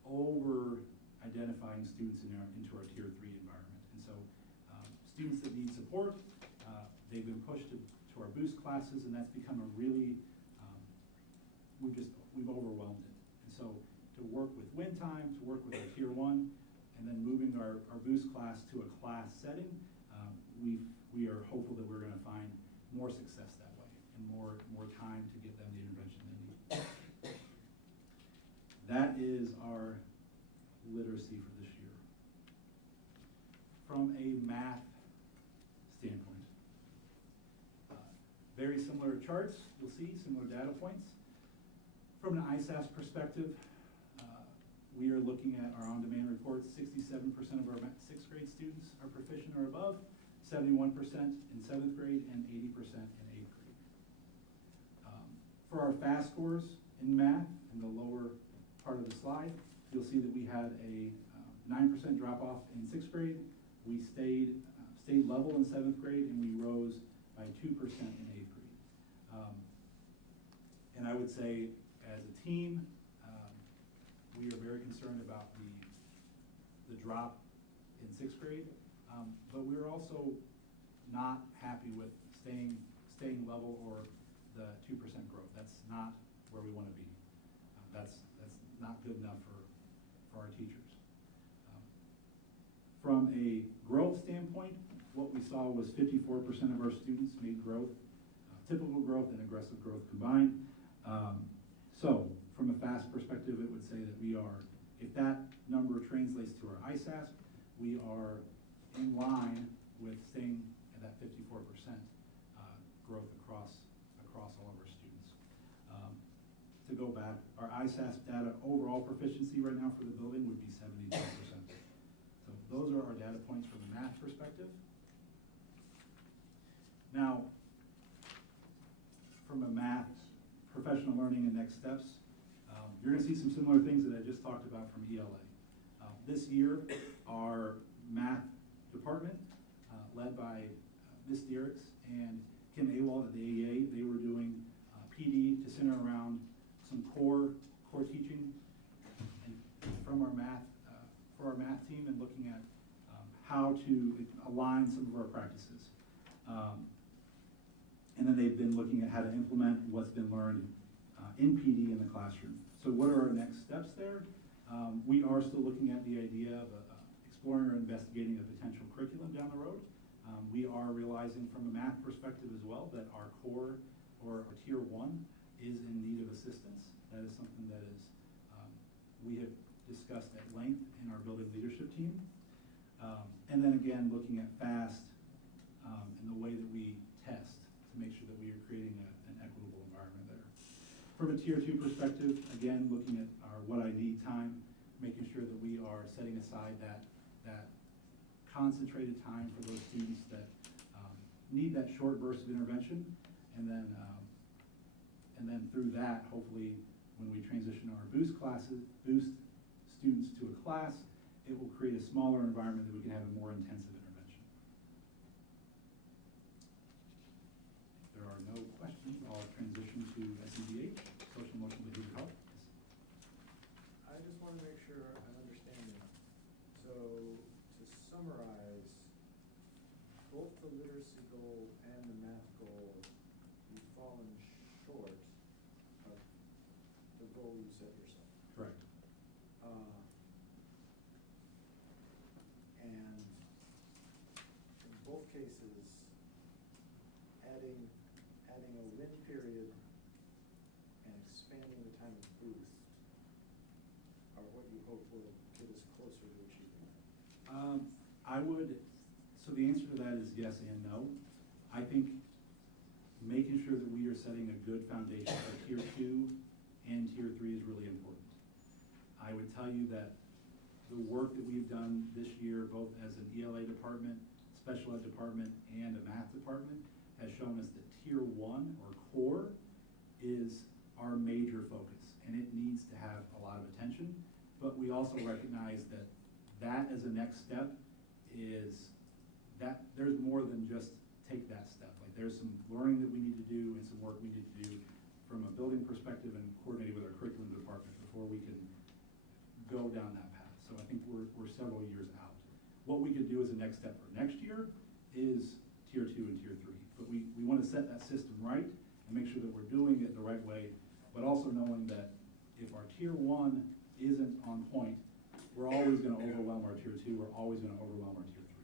over-identifying students into our tier 3 environment. And so students that need support, they've been pushed to our boost classes, and that's become a really, we've overwhelmed it. And so to work with win time, to work with our tier 1, and then moving our boost class to a class setting, we are hopeful that we're gonna find more success that way and more time to get them the intervention they need. That is our literacy for this year. From a math standpoint, very similar charts, you'll see similar data points. From an ISASP perspective, we are looking at our on-demand reports. 67% of our 6th grade students are proficient or above, 71% in 7th grade, and 80% in 8th grade. For our FAST scores in math, in the lower part of the slide, you'll see that we had a 9% drop off in 6th grade. We stayed level in 7th grade, and we rose by 2% in 8th grade. And I would say, as a team, we are very concerned about the drop in 6th grade, but we're also not happy with staying level or the 2% growth. That's not where we want to be. That's not good enough for our teachers. From a growth standpoint, what we saw was 54% of our students made growth, typical growth and aggressive growth combined. So from a FAST perspective, it would say that we are, if that number translates to our ISASP, we are in line with staying at that 54% growth across all of our students. To go back, our ISASP data overall proficiency right now for the building would be 72%. So those are our data points from a math perspective. Now, from a math, professional learning and next steps, you're gonna see some similar things that I just talked about from ELA. This year, our math department, led by Ms. Diericks and Kim Awald at the AEA, they were doing PD to center around some core teaching and from our math, for our math team, and looking at how to align some of our practices. And then they've been looking at how to implement what's been learned in PD in the classroom. So what are our next steps there? We are still looking at the idea of exploring or investigating a potential curriculum down the road. We are realizing from a math perspective as well that our core or our tier 1 is in need of assistance. That is something that is we have discussed at length in our building leadership team. And then again, looking at FAST and the way that we test to make sure that we are creating an equitable environment there. From a tier 2 perspective, again, looking at our what I need time, making sure that we are setting aside that concentrated time for those students that need that short burst of intervention, and then through that, hopefully, when we transition our boost students to a class, it will create a smaller environment that we can have a more intensive intervention. If there are no questions, I'll transition to SEBH, Social Emotional Behavioral Health. I just want to make sure I'm understanding. So, to summarize, both the literacy goal and the math goal, you've fallen short of the goal you set yourself. Correct. And in both cases, adding a win period and expanding the time of boost are what you hope will get us closer to achieving that. So the answer to that is yes and no. I think making sure that we are setting a good foundation for tier 2 and tier 3 is really important. I would tell you that the work that we've done this year, both as an ELA department, special ed department, and a math department, has shown us that tier 1 or core is our major focus, and it needs to have a lot of attention. But we also recognize that as a next step is that there's more than just take that step. Like there's some learning that we need to do and some work we need to do from a building perspective and coordinating with our curriculum department before we can go down that path. So I think we're several years out. What we could do as a next step for next year is tier 2 and tier 3. But we want to set that system right and make sure that we're doing it the right way, but also knowing that if our tier 1 isn't on point, we're always going to overwhelm our tier 2, we're always going to overwhelm our tier 3.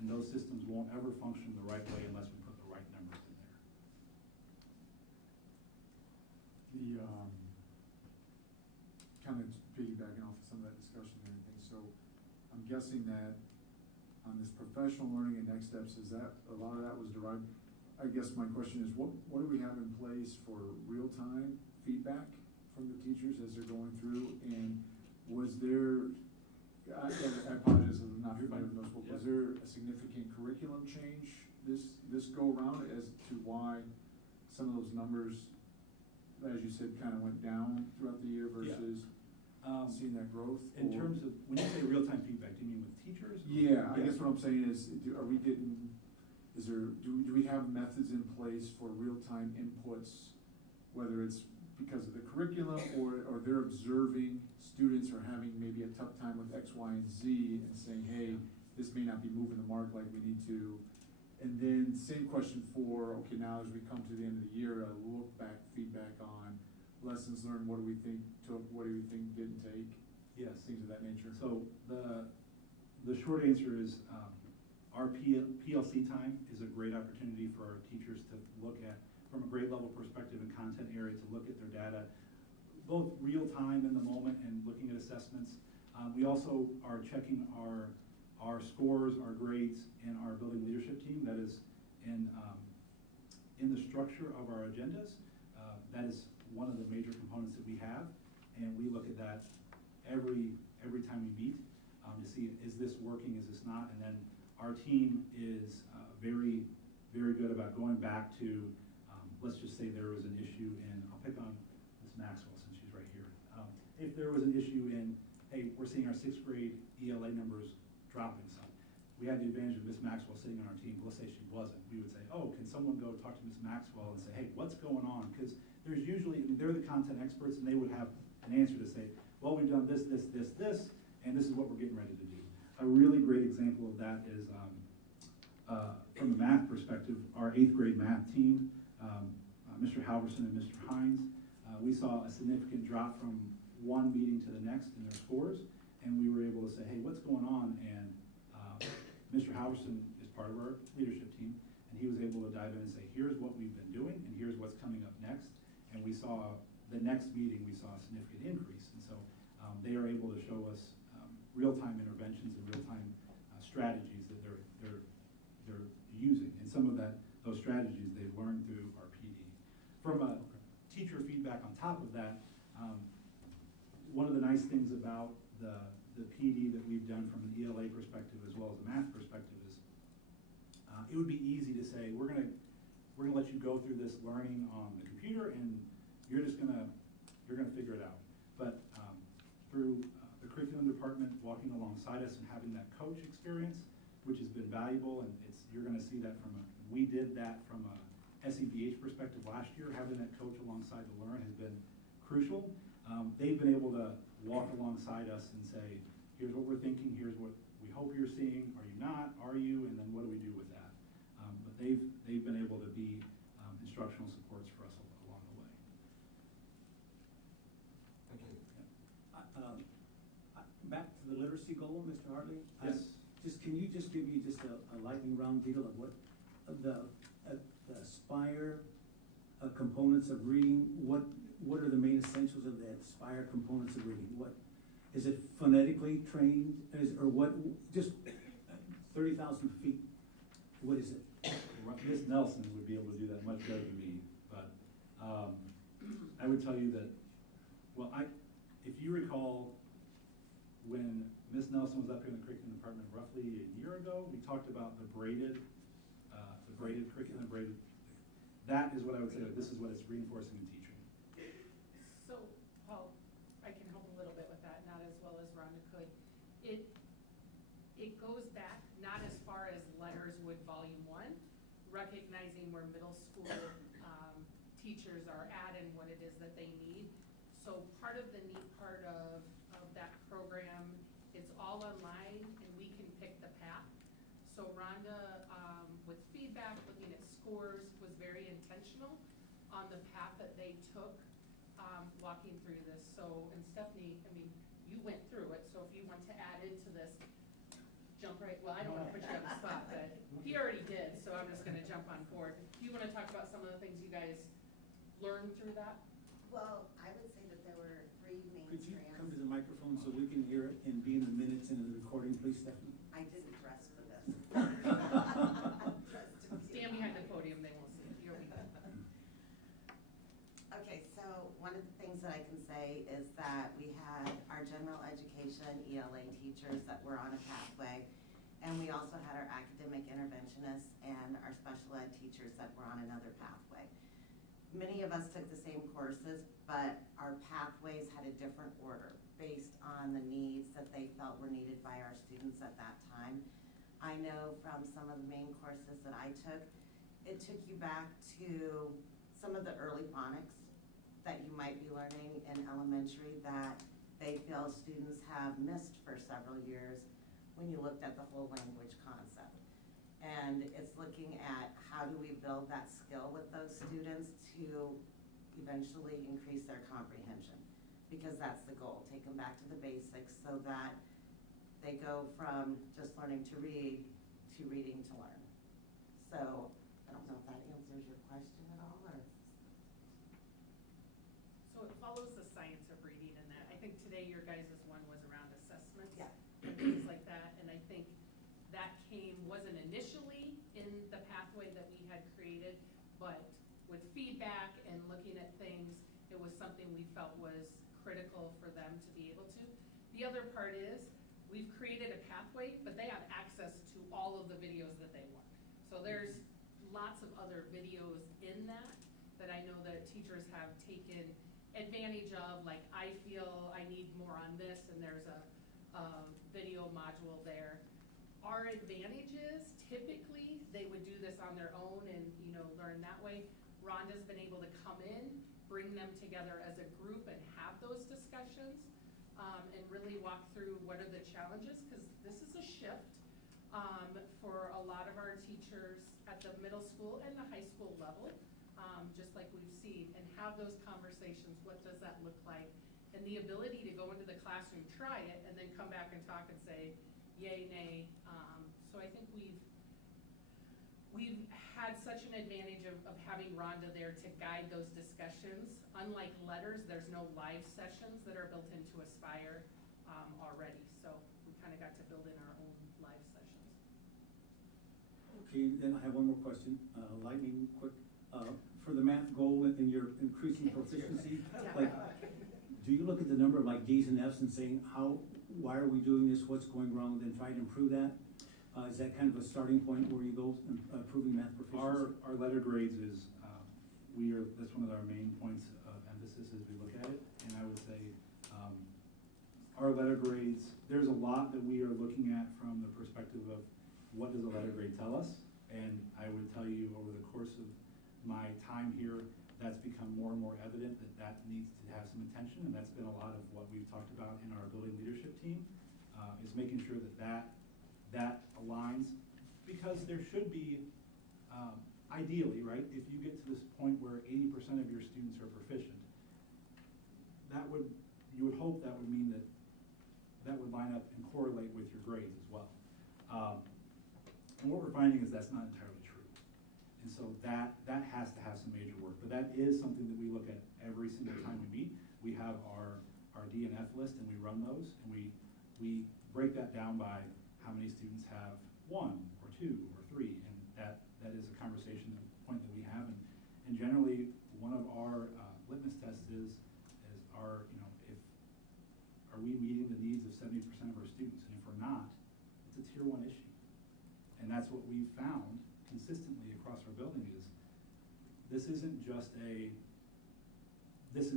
And those systems won't ever function the right way unless we put the right numbers in there. Kind of piggybacking off of some of that discussion and everything, so I'm guessing that on this professional learning and next steps, is that a lot of that was derived? I guess my question is, what do we have in place for real-time feedback from the teachers as they're going through? And was there, I apologize if I'm not familiar with those, but was there a significant curriculum change this go around as to why some of those numbers, as you said, kind of went down throughout the year versus seeing that growth? In terms of, when you say real-time feedback, do you mean with teachers? Yeah, I guess what I'm saying is, do we have methods in place for real-time inputs, whether it's because of the curriculum or they're observing students are having maybe a tough time with X, Y, and Z and saying, hey, this may not be moving the mark like we need to. And then same question for, okay, now as we come to the end of the year, a look back feedback on lessons learned, what do we think took, what do we think didn't take, Yes. things of that nature? So the short answer is, our PLC time is a great opportunity for our teachers to look at, from a grade level perspective and content area, to look at their data, both real time in the moment and looking at assessments. We also are checking our scores, our grades, and our building leadership team. That is in the structure of our agendas. That is one of the major components that we have, and we look at that every time we meet to see, is this working, is this not? And then our team is very, very good about going back to, let's just say there was an issue in, I'll pick on Ms. Maxwell since she's right here. If there was an issue in, hey, we're seeing our 6th grade ELA numbers dropping some. We had the advantage of Ms. Maxwell sitting on our team. Let's say she wasn't. We would say, oh, can someone go talk to Ms. Maxwell and say, hey, what's going on? Because there's usually, I mean, they're the content experts, and they would have an answer to say, well, we've done this, this, this, this, and this is what we're getting ready to do. A really great example of that is from a math perspective, our 8th grade math team, Mr. Halverson and Mr. Hines, we saw a significant drop from one meeting to the next in their scores, and we were able to say, hey, what's going on? And Mr. Halverson is part of our leadership team, and he was able to dive in and say, here's what we've been doing, and here's what's coming up next. And we saw, the next meeting, we saw a significant increase. And so they are able to show us real-time interventions and real-time strategies that they're using. And some of those strategies they've learned through our PD. From a teacher feedback on top of that, one of the nice things about the PD that we've done from an ELA perspective as well as a math perspective is it would be easy to say, we're gonna let you go through this learning on the computer and you're gonna figure it out. But through the curriculum department walking alongside us and having that coach experience, which has been valuable, and you're gonna see that we did that from a SEBH perspective last year. Having that coach alongside to learn has been crucial. They've been able to walk alongside us and say, here's what we're thinking, here's what we hope you're seeing, are you not, are you, and then what do we do with that? But they've been able to be instructional supports for us along the way. Thank you. Back to the literacy goal, Mr. Hartley? Yes. Can you just give me just a lightning round deal of what the Aspire components of reading, what are the main essentials of the Aspire components of reading? What is it, phonetically trained, or what, just 30,000 feet, what is it? Ms. Nelson would be able to do that much better than me, but I would tell you that, if you recall, when Ms. Nelson was up here in the curriculum department roughly a year ago, we talked about the braided curriculum, that is what I would say, this is what it's reinforcing and teaching. So, Paul, I can help a little bit with that, not as well as Rhonda could. It goes back, not as far as letters would volume 1, recognizing where middle school teachers are at and what it is that they need. So part of the neat part of that program, it's all online and we can pick the path. So Rhonda, with feedback, looking at scores, was very intentional on the path that they took walking through this. So, and Stephanie, I mean, you went through it, so if you want to add into this, jump right, well, I don't want to put you on the spot, but he already did, so I'm just gonna jump on board. Do you want to talk about some of the things you guys learned through that? Well, I would say that there were 3 main Could you strands. come to the microphone so we can hear it and be in the minutes and in the recording, please, Stephanie? I didn't dress for this. Stand behind the podium, they won't see it. You'll be good. Okay, so one of the things that I can say is that we had our general education ELA teachers that were on a pathway, and we also had our academic interventionists and our special ed teachers that were on another pathway. Many of us took the same courses, but our pathways had a different order based on the needs that they felt were needed by our students at that time. I know from some of the main courses that I took, it took you back to some of the early phonics that you might be learning in elementary that they feel students have missed for several years when you looked at the whole language concept. And it's looking at how do we build that skill with those students to eventually increase their comprehension, because that's the goal. Take them back to the basics so that they go from just learning to read to reading to learn. So I don't know if that answers your question at all, or? So it follows the science of reading in that. I think today your guys' one was around assessments. Yeah. And things like that, and I think that wasn't initially in the pathway that we had created, but with feedback and looking at things, it was something we felt was critical for them to be able to. The other part is, we've created a pathway, but they have access to all of the videos that they want. So there's lots of other videos in that I know that teachers have taken advantage of, like I feel I need more on this, and there's a video module there. Our advantage is typically they would do this on their own and, you know, learn that way. Rhonda's been able to come in, bring them together as a group and have those discussions, and really walk through what are the challenges, because this is a shift for a lot of our teachers at the middle school and the high school level, just like we've seen, and have those conversations. What does that look like? And the ability to go into the classroom, try it, and then come back and talk and say, yay, nay. So I think we've had such an advantage of having Rhonda there to guide those discussions. Unlike letters, there's no live sessions that are built into Aspire already. So we kind of got to build in our own live sessions. Okay, then I have one more question, lightning quick. For the math goal and your increasing proficiency, like, do you look at the number of like D's and F's and saying, why are we doing this, what's going wrong, then try to improve that? Is that kind of a starting point where you go improving math proficiency? Our letter grades is, that's one of our main points of emphasis as we look at it. And I would say, our letter grades, there's a lot that we are looking at from the perspective of what does a letter grade tell us? And I would tell you over the course of my time here, that's become more and more evident that needs to have some attention, and that's been a lot of what we've talked about in our building leadership team, is making sure that aligns, because there should be, ideally, right, if you get to this point where 80% of your students are proficient, you would hope that would mean that would line up and correlate with your grades as well. And what we're finding is that's not entirely true. And so that has to have some major work, but that is something that we look at every single time we meet. We have our D and F list, and we run those, and we break that down by how many students have 1 or 2 or 3, and that is a conversation point that we have. And generally, one of our litmus tests is are we meeting the needs of 70% of our students? And if we're not, it's a tier 1 issue. And that's what we've found consistently across our building is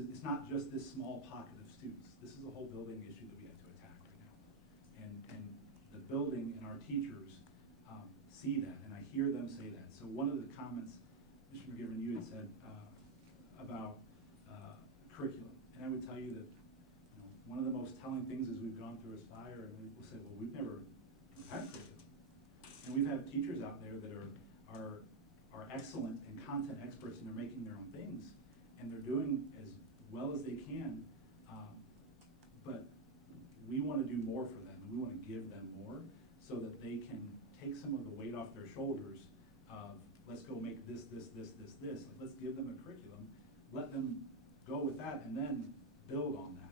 it's not just this small pocket of students. This is a whole building issue that we have to attack right now. And the building and our teachers see that, and I hear them say that. So one of the comments, Mr. McGivern, you had said about curriculum, and I would tell you that one of the most telling things is we've gone through Aspire, and we'll say, well, we've never had curriculum. And we've had teachers out there that are excellent and content experts, and they're making their own things, and they're doing as well as they can, but we want to do more for them, and we want to give them more so that they can take some of the weight off their shoulders of, let's go make this. Like, let's give them a curriculum, let them go with that, and then build on that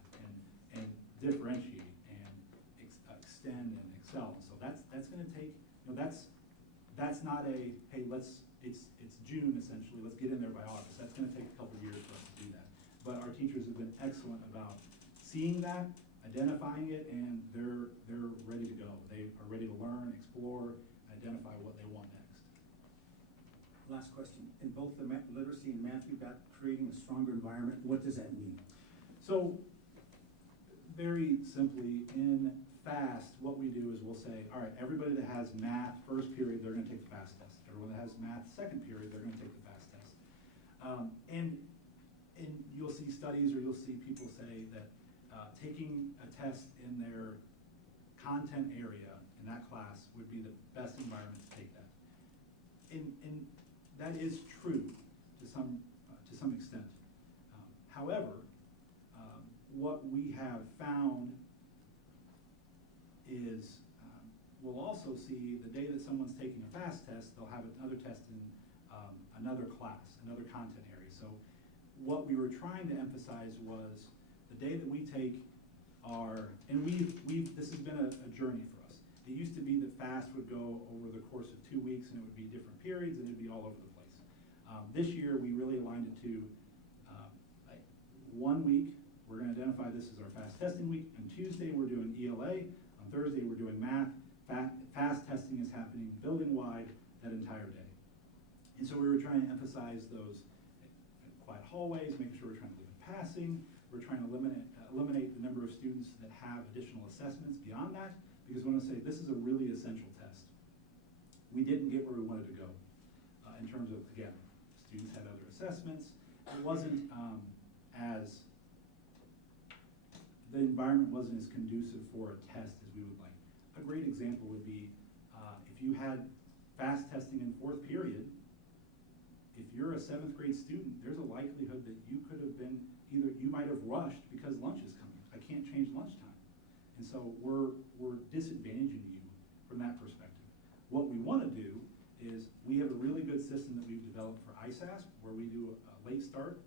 and differentiate and extend and excel. So that's going to take, that's not a, hey, it's June essentially, let's get in there by August. That's going to take a couple of years for us to do that. But our teachers have been excellent about seeing that, identifying it, and they're ready to go. They are ready to learn, explore, identify what they want next. Last question. In both the literacy and math, you've got creating a stronger environment. What does that mean? So, very simply, in FAST, what we do is we'll say, all right, everybody that has math first period, they're going to take the FAST test. Everyone that has math second period, they're going to take the FAST test. And you'll see studies, or you'll see people say that taking a test in their content area in that class would be the best environment to take that. And that is true to some extent. what we have found is, we'll also see the day that someone's taking a fast test, they'll have another test in another class, another content area. So what we were trying to emphasize was the day that we take our, and this has been a journey for us. It used to be that fast would go over the course of 2 weeks, and it would be different periods, and it'd be all over the place. This year, we really aligned it to like 1 week. We're gonna identify this as our fast testing week. On Tuesday, we're doing ELA. On Thursday, we're doing math. Fast testing is happening building-wide that entire day. And so we were trying to emphasize those quiet hallways, making sure we're trying to limit passing. We're trying to eliminate the number of students that have additional assessments beyond that, because we want to say this is a really essential test. We didn't get where we wanted to go in terms of, again, students had other assessments. It wasn't the environment wasn't as conducive for a test as we would like. A great example would be if you had fast testing in 4th period. If you're a 7th grade student, there's a likelihood that you could have been you might have rushed because lunch is coming. I can't change lunchtime. And so we're disadvantaging you from that perspective. What we want to do is we have a really good system that we've developed for ISASP where we do a late start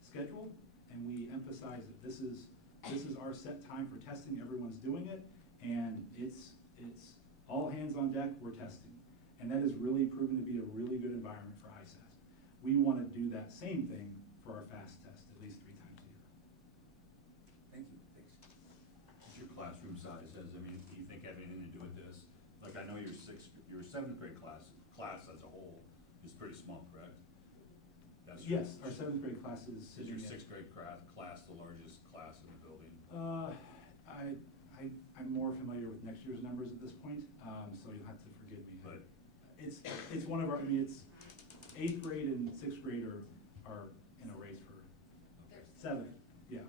schedule, and we emphasize that this is our set time for testing. Everyone's doing it, and it's all hands on deck, we're testing. And that has really proven to be a really good environment for ISASP. We want to do that same thing for our fast test at least 3 times a year. Thank you. Thanks. What's your classroom size? Do you think have anything to do with this? Like, I know your 7th grade class as a whole is pretty small, correct? Yes, our 7th grade class is. Is your 6th grade class the largest class in the building? I'm more familiar with next year's numbers at this point, so you'll have to forgive me. But it's one of our. It's 8th grade and 6th grade are in a race for 7th. Yeah.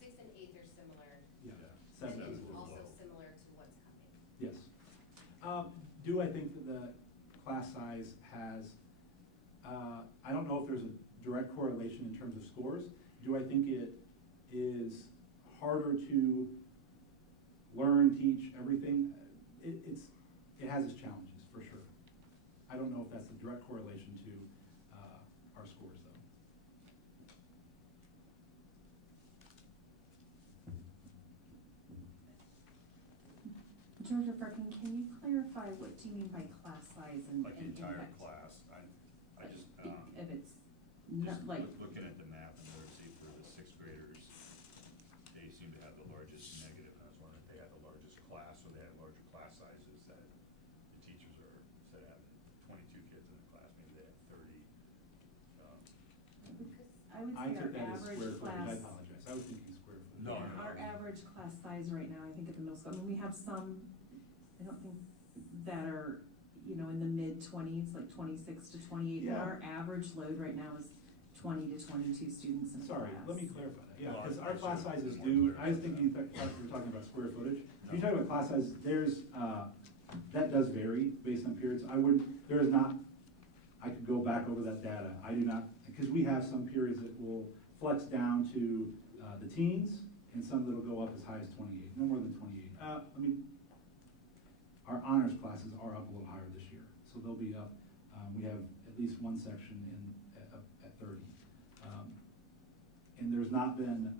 6th and 8th are similar. Yeah. And 7th is also low. similar to what's coming. Yes. Do I think that the class size has? I don't know if there's a direct correlation in terms of scores. Do I think it is harder to learn, teach, everything? It has its challenges, for sure. I don't know if that's a direct correlation to our scores, though. Georgia Firkin, can you clarify what do you mean by class size and Like the entire impact? class. I just, If it's just not like, looking at the math and literacy for the 6th graders, they seem to have the largest negative. And I was wondering if they had the largest class or they had larger class sizes that the teachers are, instead of having 22 kids in a class, maybe they have 30. I would say took that our as average square footage. class. I apologize. I was thinking square footage. No, Yeah, no, our average class size right now, I think at the middle school, we have some, I don't think that are, in the mid-20s, like 26 to 28, but Yeah. our average load right now is 20 to 22 students in a class. Sorry, let me clarify that. Yeah, Well, because I our should class have sizes been do, more clear. I was thinking you were talking about square footage. If you No. talk about class size, that does vary based on periods. I could go back over that data. I do not, because we have some periods that will flex down to the teens and some that'll go up as high as 28, no more than 28. Our honors classes are up a little higher this year, so they'll be up. We have at least one section at 30. And there's not been a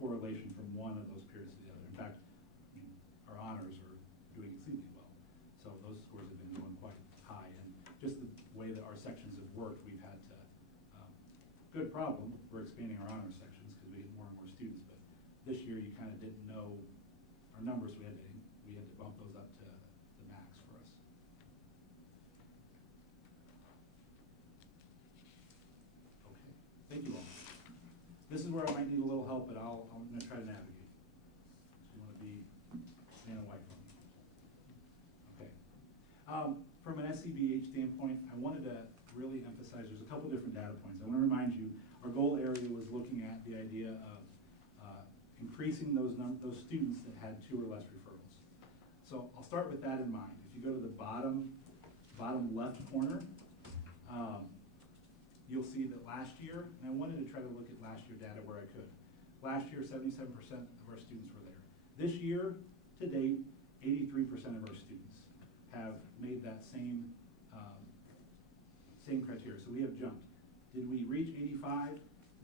correlation from one of those periods to the other. In fact, our honors are doing exceedingly well. So those scores have been going quite high. And just the way that our sections have worked, we've had to, good problem, we're expanding our honors sections because we get more and more students. But this year you kind of didn't know our numbers, we had to bump those up to the max for us. Okay, thank you all. This is where I might need a little help, but I'm gonna try to navigate. So you wanna be man and wife on me. Okay. From an SCBH standpoint, I wanted to really emphasize, there's a couple different data points. I wanna remind you, our goal area was looking at the idea of increasing those students that had 2 or less referrals. So I'll start with that in mind. If you go to the bottom left corner, you'll see that last year, and I wanted to try to look at last year data where I could. Last year, 77% of our students were there. This year, to date, 83% of our students have made that same criteria, so we have jumped. Did we reach 85?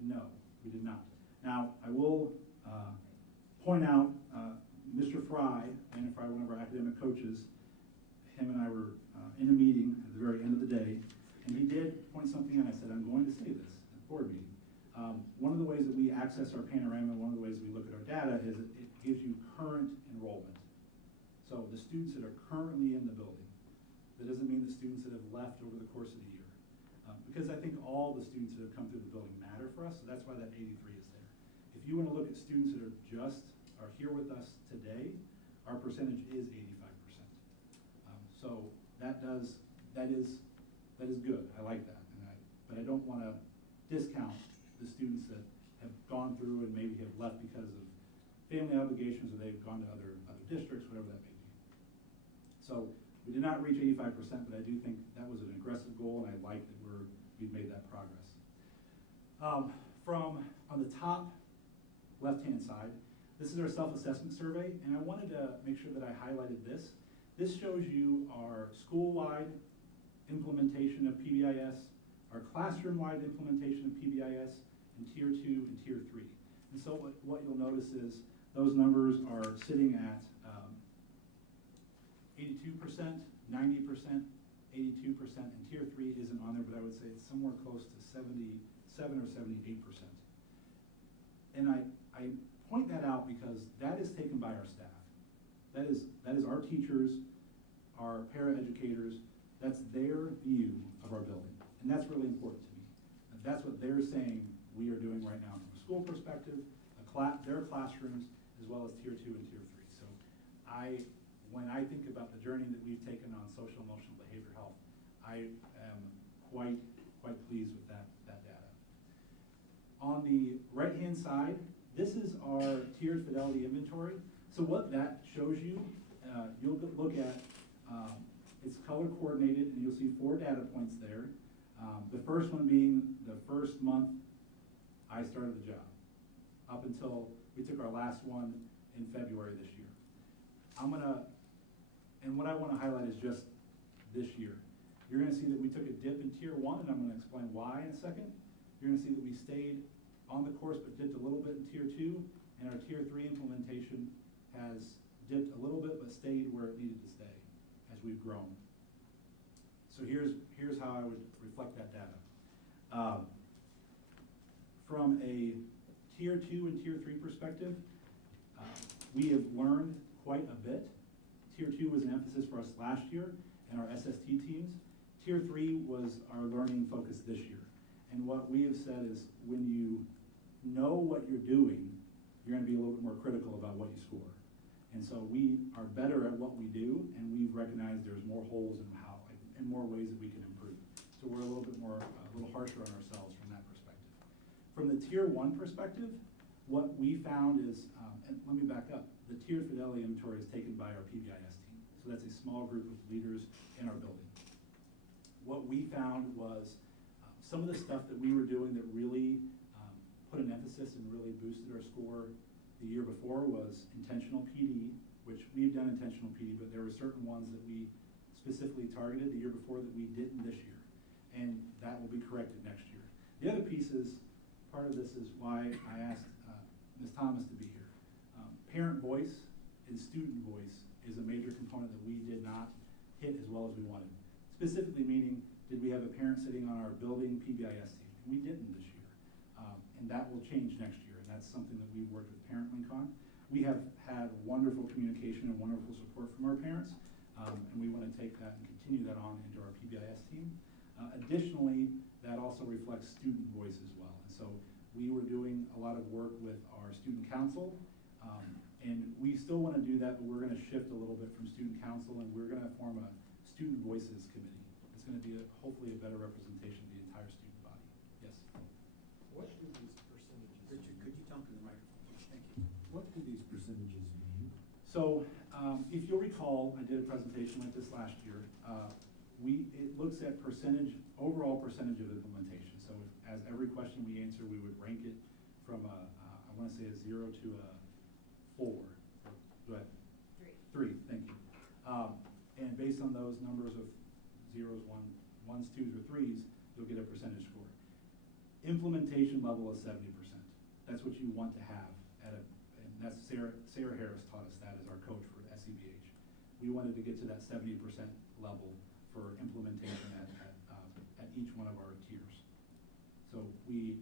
No, we did not. Now, I will point out Mr. Fry, Anna Fry, one of our academic coaches, him and I were in a meeting at the very end of the day, and he did point something out. I said, I'm going to say this at the board meeting. One of the ways that we access our panorama, one of the ways we look at our data is it gives you current enrollment. So the students that are currently in the building. That doesn't mean the students that have left over the course of the year. Because I think all the students that have come through the building matter for us, so that's why that 83 is there. If you want to look at students that are here with us today, our percentage is 85%. So that is good. I like that. But I don't want to discount the students that have gone through and maybe have left because of family obligations or they've gone to other districts, whatever that may be. So we did not reach 85%, but I do think that was an aggressive goal, and I like that we've made that progress. From on the top left-hand side, this is our self-assessment survey, and I wanted to make sure that I highlighted this. This shows you our school-wide implementation of PBIS, our classroom-wide implementation of PBIS, and Tier 2 and Tier 3. And so what you'll notice is those numbers are sitting at 82%, 90%, 82%, and Tier 3 isn't on there, but I would say it's somewhere close to 77 or 78%. And I point that out because that is taken by our staff. That is our teachers, our paraeducators. That's their view of our building, and that's really important to me. And that's what they're saying we are doing right now from a school perspective, their classrooms, as well as Tier 2 and Tier 3. So when I think about the journey that we've taken on social emotional behavior health, I am quite pleased with that data. On the right-hand side, this is our tiered fidelity inventory. So what that shows you, you'll look at, it's color coordinated, and you'll see 4 data points there. The first one being the first month I started the job, up until we took our last one in February this year. And what I want to highlight is just this year. You're going to see that we took a dip in Tier 1, and I'm going to explain why in a second. You're going to see that we stayed on the course but dipped a little bit in Tier 2, and our Tier 3 implementation has dipped a little bit but stayed where it needed to stay as we've grown. So here's how I would reflect that data. From a Tier 2 and Tier 3 perspective, we have learned quite a bit. Tier 2 was an emphasis for us last year in our SST teams. Tier 3 was our learning focus this year. And what we have said is when you know what you're doing, you're going to be a little bit more critical about what you score. And so we are better at what we do, and we've recognized there's more holes in and more ways that we can improve. So we're a little harsher on ourselves from that perspective. From the Tier 1 perspective, what we found is, and let me back up, the tiered fidelity inventory is taken by our PBIS team. So that's a small group of leaders in our building. What we found was some of the stuff that we were doing that really put an emphasis and really boosted our score the year before was intentional PD, which we've done intentional PD, but there were certain ones that we specifically targeted the year before that we didn't this year. And that will be corrected next year. The other piece is, part of this is why I asked Ms. Thomas to be here. Parent voice and student voice is a major component that we did not hit as well as we wanted. Specifically meaning, did we have a parent sitting on our building PBIS team? We didn't this year. And that will change next year, and that's something that we've worked with ParentLink on. We have had wonderful communication and wonderful support from our parents, and we want to take that and continue that on into our PBIS team. Additionally, that also reflects student voice as well. And so we were doing a lot of work with our student council, and we still want to do that, but we're going to shift a little bit from student council, and we're going to form a student voices committee. It's going to be hopefully a better representation of the entire student body. Yes? What do these percentages mean? Richard, could you talk to the microphone, please? Thank you. What do these percentages mean? So if you'll recall, I did a presentation like this last year. It looks at overall percentage of implementation. So as every question we answer, we would rank it from a wanna say a 0 to a 4. Go ahead. 3, thank you. And based on those numbers of 0s, 1s, 2s, or 3s, you'll get a percentage score. Implementation level is 70%. That's what you want to have and that's Sarah Harris taught us that as our coach for SEBH. We wanted to get to that 70% level for implementation at each one of our tiers. So we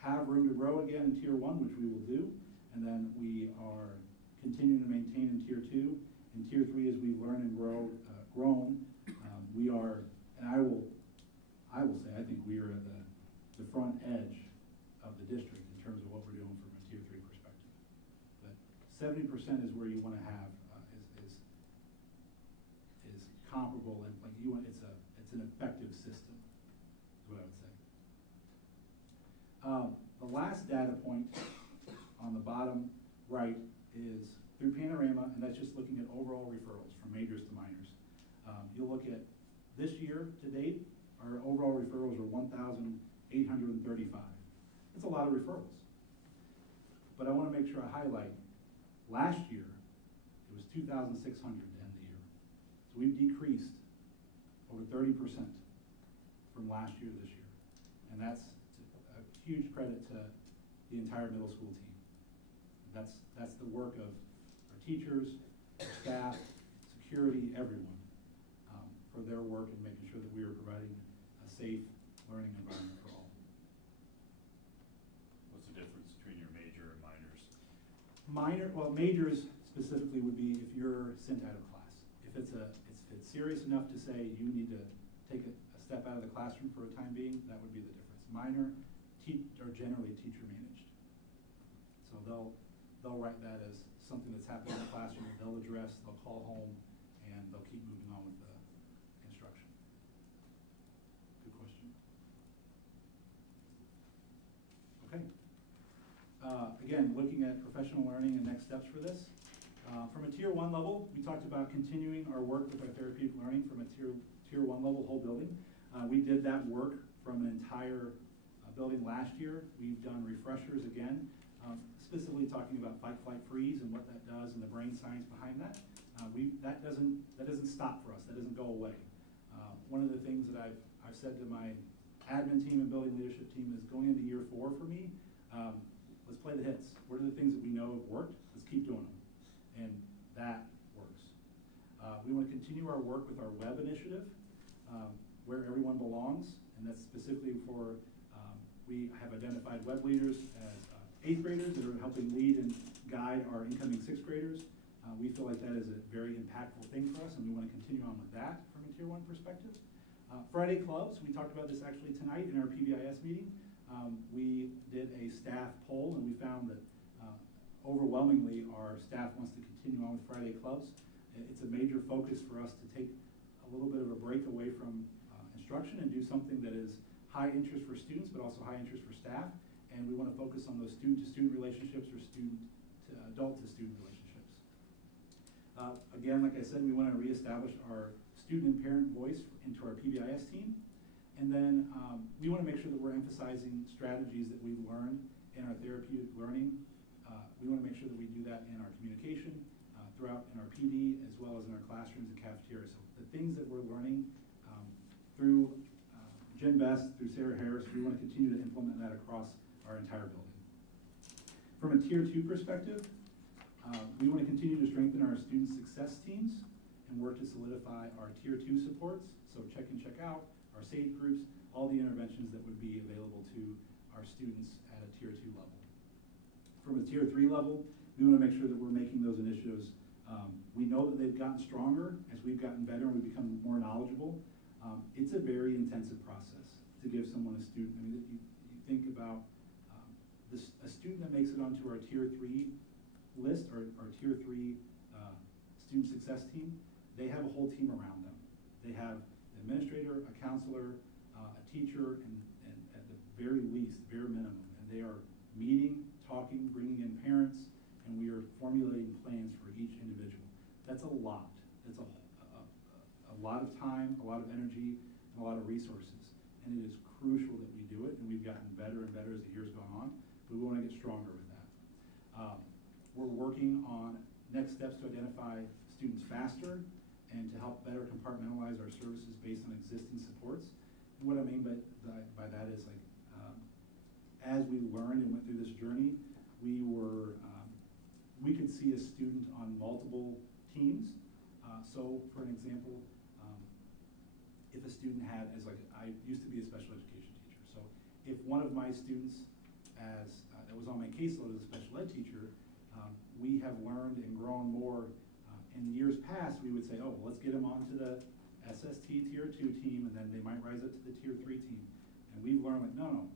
have room to grow again in tier 1, which we will do, and then we are continuing to maintain in tier 2. In tier 3, as we've learned and grown, we are, and I will say, I think we are at the front edge of the district in terms of what we're doing from a tier 3 perspective. But 70% is where you want to have, is comparable, and like you want, it's an effective system, is what I would say. The last data point on the bottom right is through Panorama, and that's just looking at overall referrals from majors to minors. You'll look at this year to date, our overall referrals are 1,835. That's a lot of referrals. But I want to make sure I highlight, last year, it was 2,600 to end the year. So we've decreased over 30% from last year to this year. And that's a huge credit to the entire middle school team. That's the work of our teachers, our staff, security, everyone, for their work in making sure that we are providing a safe learning environment for all. What's the difference between your major and minors? Majors specifically would be if you're sent out of class. If it's serious enough to say you need to take a step out of the classroom for a time being, that would be the difference. Minor are generally teacher managed. So they'll write that as something that's happening in the classroom, they'll address, they'll call home, and they'll keep moving on with the instruction. Good question. Okay. Again, looking at professional learning and next steps for this. From a tier 1 level, we talked about continuing our work with our therapeutic learning from a tier 1 level whole building. We did that work from an entire building last year. We've done refreshers again, specifically talking about fight, flight, freeze and what that does and the brain science behind that. That doesn't stop for us. That doesn't go away. One of the things that I've said to my admin team and building leadership team is going into year 4 for me. Let's play the hits. What are the things that we know have worked? Let's keep doing them, and that works. We want to continue our work with our web initiative, where everyone belongs, and that's specifically for. We have identified web leaders as 8th graders that are helping lead and guide our incoming 6th graders. We feel like that is a very impactful thing for us, and we want to continue on with that from a tier 1 perspective. Friday clubs, we talked about this actually tonight in our PBIS meeting. We did a staff poll, and we found that overwhelmingly our staff wants to continue on with Friday clubs. It's a major focus for us to take a little bit of a break away from instruction and do something that is high interest for students, but also high interest for staff. And we want to focus on those student-to-student relationships or adult-to-student relationships. Again, like I said, we want to reestablish our student and parent voice into our PBIS team. And then we want to make sure that we're emphasizing strategies that we've learned in our therapeutic learning. We want to make sure that we do that in our communication, throughout in our PD, as well as in our classrooms and cafeterias. So the things that we're learning through Jen Best, through Sarah Harris, we want to continue to implement that across our entire building. From a tier 2 perspective, we want to continue to strengthen our student success teams and work to solidify our tier 2 supports. So check in, check out, our SAFE groups, all the interventions that would be available to our students at a tier 2 level. From a tier 3 level, we want to make sure that we're making those initiatives. We know that they've gotten stronger as we've gotten better and we've become more knowledgeable. It's a very intensive process to give someone a student. I mean, you think about a student that makes it onto our tier 3 list, or our tier 3 student success team, they have a whole team around them. They have an administrator, a counselor, a teacher, and at the very least, bare minimum, and they are meeting, talking, bringing in parents, and we are formulating plans for each individual. That's a lot. It's a lot of time, a lot of energy, and a lot of resources. And it is crucial that we do it, and we've gotten better and better as the years go on, but we want to get stronger with that. We're working on next steps to identify students faster and to help better compartmentalize our services based on existing supports. And what I mean by that is like, as we learned and went through this journey, we could see a student on multiple teams. So for an example, if a student had, I used to be a special education teacher. So if one of my students that was on my caseload as a special ed teacher, we have learned and grown more. In years past, we would say, oh, well, let's get them onto the SST Tier 2 team, and then they might rise up to the Tier 3 team. And we've learned, like, no,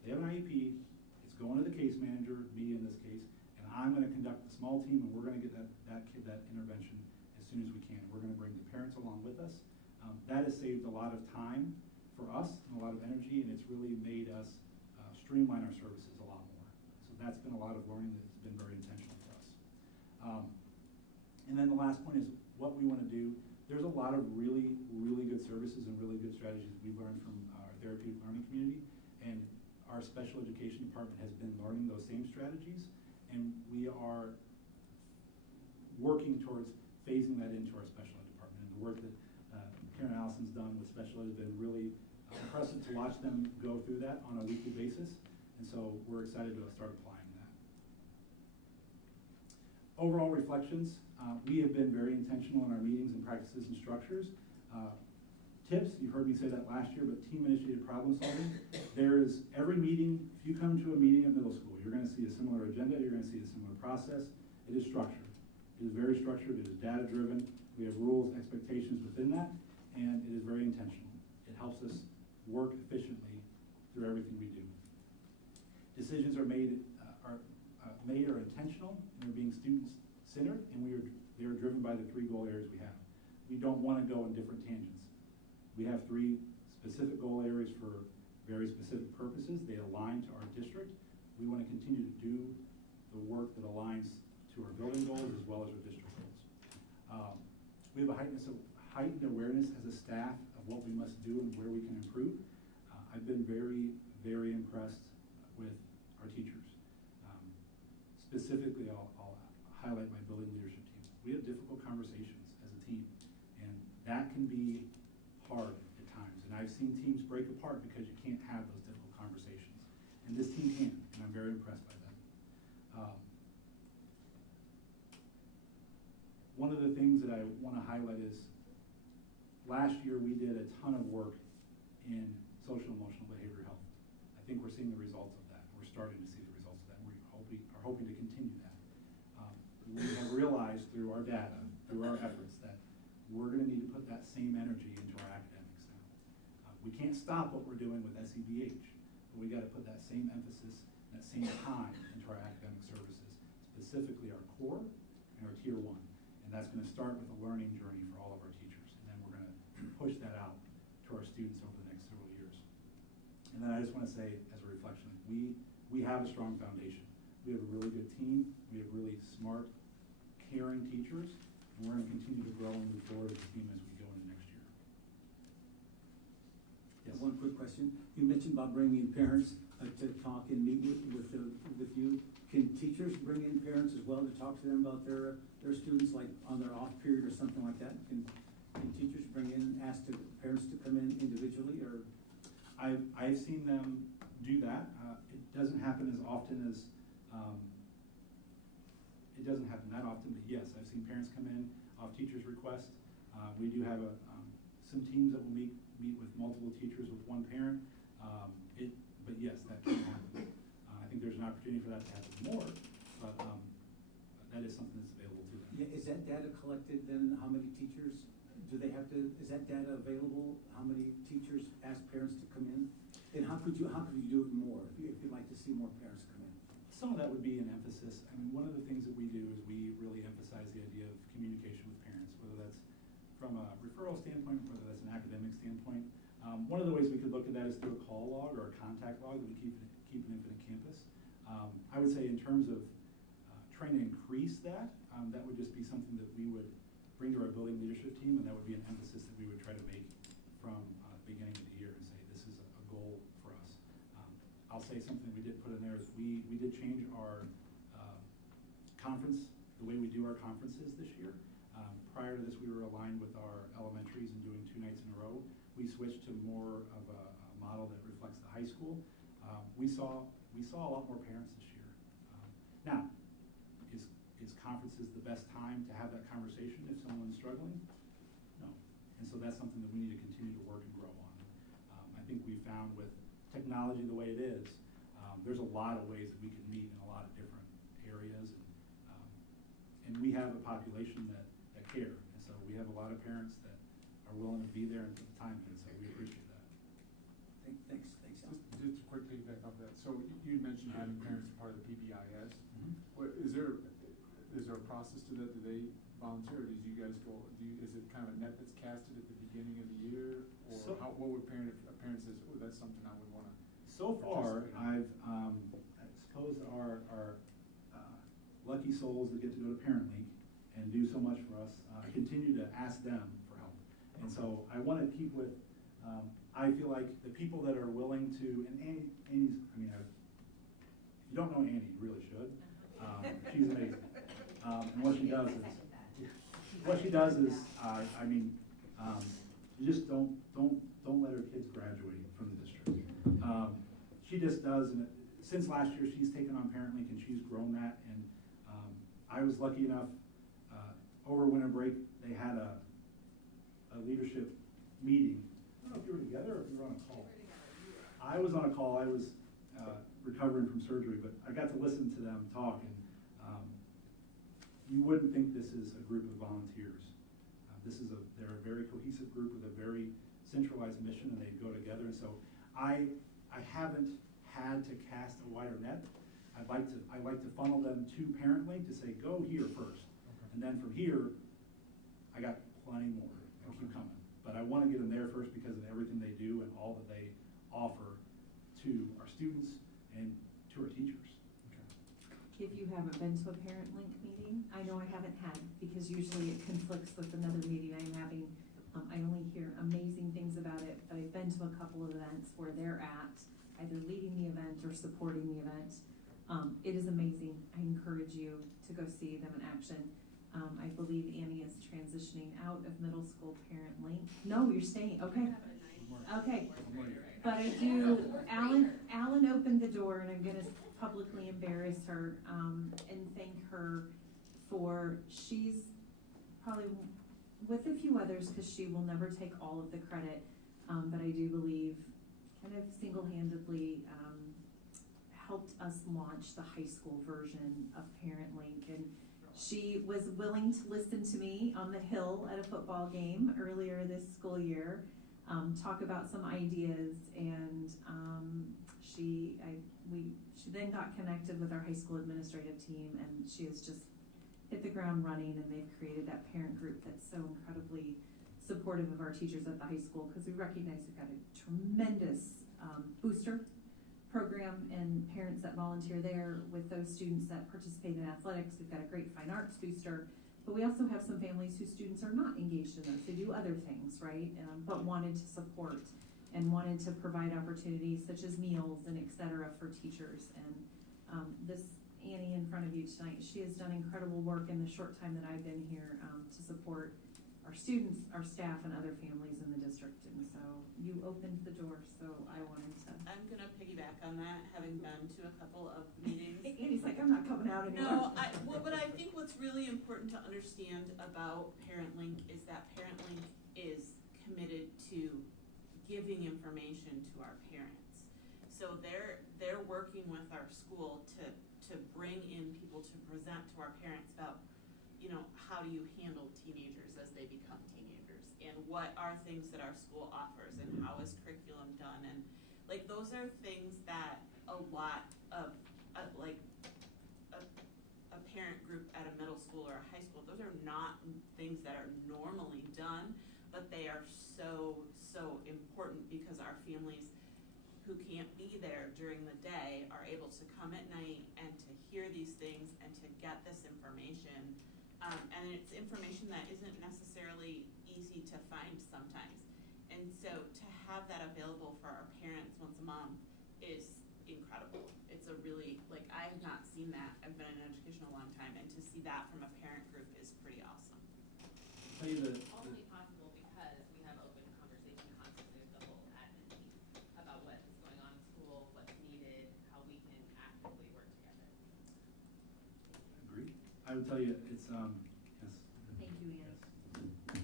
they have an IEP, it's going to the case manager, me in this case, and I'm gonna conduct the small team, and we're gonna get that kid that intervention as soon as we can. We're gonna bring the parents along with us. That has saved a lot of time for us and a lot of energy, and it's really made us streamline our services a lot more. So that's been a lot of learning that's been very intentional for us. And then the last point is what we want to do. There's a lot of really, really good services and really good strategies we've learned from our therapeutic learning community, and our special education department has been learning those same strategies, and we are working towards phasing that into our special ed department. And the work that Karen Allison's done with special ed has been really impressive to watch them go through that on a weekly basis, and so we're excited to start applying that. Overall reflections, we have been very intentional in our meetings and practices and structures. Tips, you've heard me say that last year, but team-initiated problem solving. There is every meeting, if you come to a meeting at middle school, you're gonna see a similar agenda, you're gonna see a similar process. It is structured. It is very structured, it is data-driven. We have rules, expectations within that, and it is very intentional. It helps us work efficiently through everything we do. Decisions are made are intentional, and they're being student-centered, and they are driven by the 3 goal areas we have. We don't want to go in different tangents. We have 3 specific goal areas for very specific purposes. They align to our district. We want to continue to do the work that aligns to our building goals as well as our district goals. We have a heightened awareness as a staff of what we must do and where we can improve. I've been very, very impressed with our teachers. Specifically, I'll highlight my building leadership team. We have difficult conversations as a team, and that can be hard at times. And I've seen teams break apart because you can't have those difficult conversations. And this team can, and I'm very impressed by that. One of the things that I want to highlight is last year we did a ton of work in social emotional behavioral health. I think we're seeing the results of that. We're starting to see the results of that. We are hoping to continue that. We have realized through our data, through our efforts, that we're going to need to put that same energy into our academics now. We can't stop what we're doing with SEBH, but we got to put that same emphasis, that same time into our academic services, specifically our core and our Tier 1. And that's going to start with a learning journey for all of our teachers. And then we're going to push that out to our students over the next several years. And then I just want to say, as a reflection, we have a strong foundation. We have a really good team. We have really smart, caring teachers. And we're going to continue to grow and move forward as a team as we go into next year. Yes. One quick question. You mentioned about bringing in parents to talk and meet with you. Can teachers bring in parents as well to talk to them about their students, like on their off period or something like that? Can teachers bring in, ask parents to come in individually, or? I've seen them do that. It doesn't happen as often as, it doesn't happen that often, but yes, I've seen parents come in off teachers' request. We do have some teams that will meet with multiple teachers with one parent. But yes, that can happen. I think there's an opportunity for that to happen more, but that is something that's available to them. Yeah, is that data collected then? How many teachers do they have to, is that data available? How many teachers ask parents to come in? And how could you do it more if you'd like to see more parents come in? Some of that would be an emphasis. I mean, one of the things that we do is we really emphasize the idea of communication with parents, whether that's from a referral standpoint, whether that's an academic standpoint. One of the ways we could look at that is through a call log or a contact log that we keep in Infinite Campus. I would say in terms of trying to increase that, that would just be something that we would bring to our building leadership team, and that would be an emphasis that we would try to make from the beginning of the year and say this is a goal for us. I'll say something we did put in there is we did change our conference, the way we do our conferences this year. Prior to this, we were aligned with our elementaries and doing 2 nights in a row. We switched to more of a model that reflects the high school. We saw a lot more parents this year. Now, is conferences the best time to have that conversation if someone's struggling? No. And so that's something that we need to continue to work and grow on. I think we found with technology the way it is, there's a lot of ways that we can meet in a lot of different areas. And we have a population that care. And so we have a lot of parents that are willing to be there and put the time in, so we appreciate that. Thanks, John. Just to quickly back up that, so you mentioned having parents as part of the PBIS. What, is there a process to that? Do they volunteer, or do you guys go, is it kind of a net that's casted at the beginning of the year? Or what would if a parent says, oh, that's something I would want to? So far, I suppose our lucky souls that get to go to Parent Link and do so much for us, continue to ask them for help. And so I want to keep with, I feel like the people that are willing to, and Annie's, I mean, if you don't know Annie, you really should. She's amazing. And what she does is, you just don't let her kids graduate from the district. She just does, and since last year, she's taken on Parent Link and she's grown that. And I was lucky enough, over winter break, they had a leadership meeting. I don't know if you were together or if you were on a call. I was on a call. I was recovering from surgery, but I got to listen to them talk, and you wouldn't think this is a group of volunteers. They're a very cohesive group with a very centralized mission, and they go together. And so I haven't had to cast a wider net. I like to funnel them to Parent Link to say, go here first. And then from here, I got plenty more that keep coming. But I want to get them there first because of everything they do and all that they offer to our students and to our teachers. If you haven't been to a Parent Link meeting, I know I haven't had, because usually it conflicts with another meeting I'm having. I only hear amazing things about it, but I've been to a couple of events where they're at, either leading the event or supporting the event. It is amazing. I encourage you to go see them in action. I believe Annie is transitioning out of middle school Parent Link. No, you're staying, okay. Okay, but I do, Alan opened the door, and I'm gonna publicly embarrass her, and thank her for, she's probably with a few others, because she will never take all of the credit, but I do believe kind of single-handedly helped us launch the high school version of Parent Link. And she was willing to listen to me on the Hill at a football game earlier this school year, talk about some ideas, and she then got connected with our high school administrative team, and she has just hit the ground running, and they've created that parent group that's so incredibly supportive of our teachers at the high school, because we recognize we've got a tremendous booster program and parents that volunteer there with those students that participate in athletics. We've got a great fine arts booster, but we also have some families whose students are not engaged in those. They do other things, right? But wanted to support and wanted to provide opportunities such as meals and et cetera for teachers. And this Annie in front of you tonight, she has done incredible work in the short time that I've been here to support our students, our staff, and other families in the district. And so you opened the door, so I wanted to. I'm gonna piggyback on that, having been to a couple of meetings. Annie's like, I'm not coming out anymore. No, but I think what's really important to understand about Parent Link is that Parent Link is committed to giving information to our parents. So they're working with our school to bring in people to present to our parents about, you know, how do you handle teenagers as they become teenagers, and what are things that our school offers, and how is curriculum done, and like those are things that a lot of a parent group at a middle school or a high school, those are not things that are normally done, but they are so important because our families who can't be there during the day are able to come at night and to hear these things and to get this information. And it's information that isn't necessarily easy to find sometimes. And so to have that available for our parents once a month is incredible. It's a really, like, I have not seen that. I've been in education a long time, and to see that from a parent group is pretty awesome. Tell you that, Only possible because we have open conversation constantly with the whole admin team about what is going on in school, what's needed, how we can actively work together. Agree. I would tell you, it's, yes. Thank you, Annie. Yes.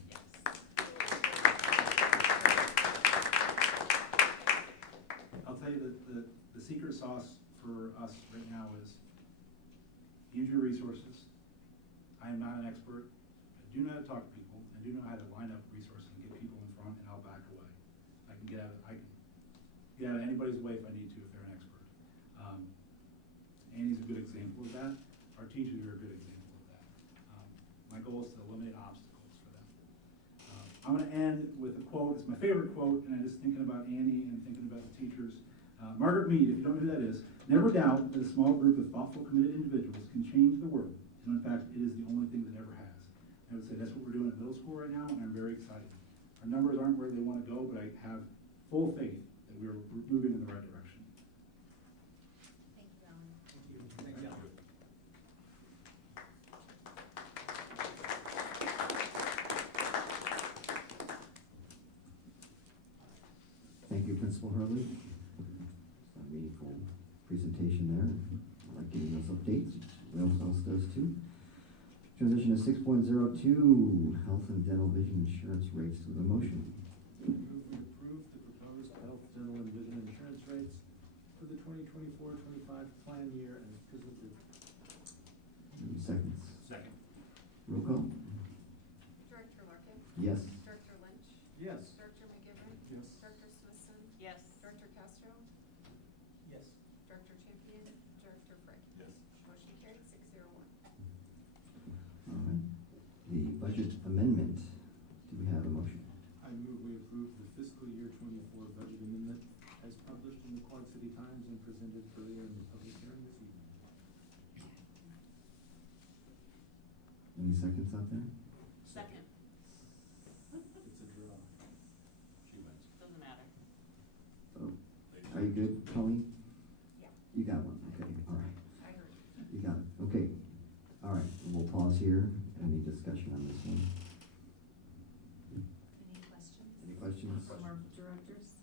I'll tell you that the secret sauce for us right now is use your resources. I am not an expert. I do know how to talk to people. I do know how to line up resources and get people in front, and I'll back away. I can get out of anybody's way if I need to, if they're an expert. Annie's a good example of that. Our teachers are a good example of that. My goal is to eliminate obstacles for them. I'm gonna end with a quote. It's my favorite quote, and I'm just thinking about Annie and thinking about the teachers. Margaret Mead, if you don't know who that is, never doubt that a small group of thoughtful, committed individuals can change the world. And in fact, it is the only thing that ever has. I would say that's what we're doing at middle school right now, and I'm very excited. Our numbers aren't where they want to go, but I have full faith that we're moving in the right direction. Thank you, Alan. thank you. Thank you, Principal Hurley. A meaningful presentation there. I like getting those updates. Everyone else does too. Transition to 6.02, health and dental vision insurance rates. With a motion. Move we approve the proposed health, dental, and vision insurance rates for the 2024-25 plan year as presented. Any seconds? Second. Roll call. Director Larkin? Yes. Director Lynch? Yes. Director McGivern? Yes. Director Smithson? Yes. Director Castro? Yes. Director Champion? Director Frick? Yes. Motion carried 601. All right. The budget amendment. Do we have a motion? I move we approve the fiscal year 24 budget amendment as published in the Quad City Times and presented earlier in the public hearing this evening. Any seconds out there? Second. It's a draw. She wins. Doesn't matter. Oh, are you good, Colleen? Yeah. You got one. Okay. All right. I heard. You got it. Okay. All right. We'll pause here. Any discussion on this one? Any questions? Any questions? From our directors?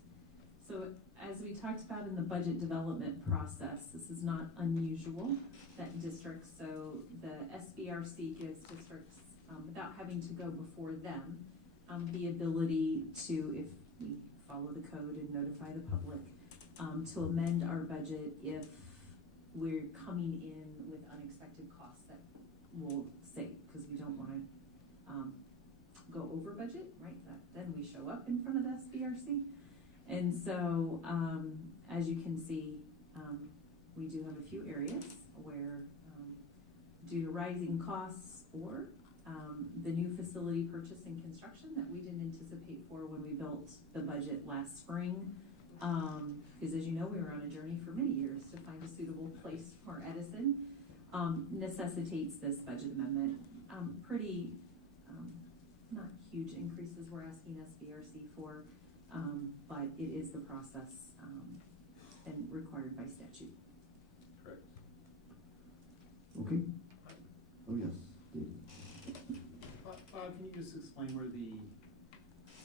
So as we talked about in the budget development process, this is not unusual that districts, so the SBRC gives districts, without having to go before them, the ability to, if we follow the code and notify the public, to amend our budget if we're coming in with unexpected costs that we'll save, because we don't wanna, go over budget, right? Then we show up in front of the SBRC. And so, as you can see, we do have a few areas where, due to rising costs or the new facility purchase and construction that we didn't anticipate for when we built the budget last spring, because as you know, we were on a journey for many years to find a suitable place for Edison, necessitates this budget amendment. Pretty, not huge increases we're asking SBRC for, but it is the process and required by statute. Correct. Okay. Oh, yes. David. Bob, can you just explain where the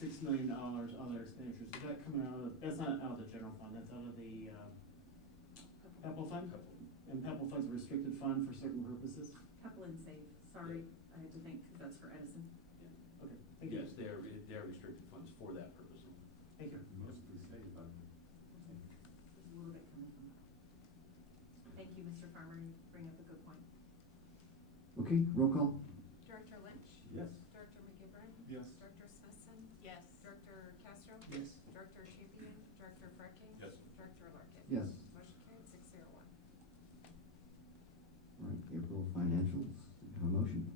$6 million other expenditures, is that coming out of, that's not out of the general fund, that's out of the, Pepple Fund? And Pepple Fund's a restricted fund for certain purposes? Couple and save, sorry, I had to think, because that's for Edison. Okay, thank you. Yes, they're restricted funds for that purpose. Thank you. Mostly saved, but. There's a little bit coming from that. Thank you, Mr. Farmer, you bring up a good point. Okay, roll call. Director Lynch? Yes. Director McGivern? Yes. Director Smithson? Yes. Director Castro? Yes. Director Champion? Director Frick? Yes. Director Larkin? Yes. Motion carried 601. All right, April financials. Have a motion.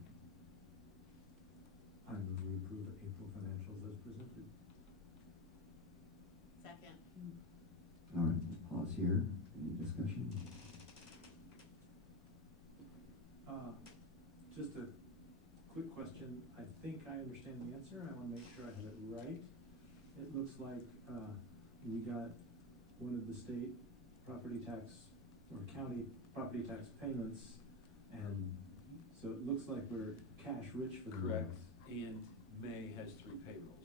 I move we approve the April financials as presented. Second. All right, we'll pause here. Any discussion? Just a quick question. I think I understand the answer. I want to make sure I have it right. It looks like we got one of the state property tax or county property tax payments, and So it looks like we're cash rich for the moment. Correct, and May has 3 payrolls,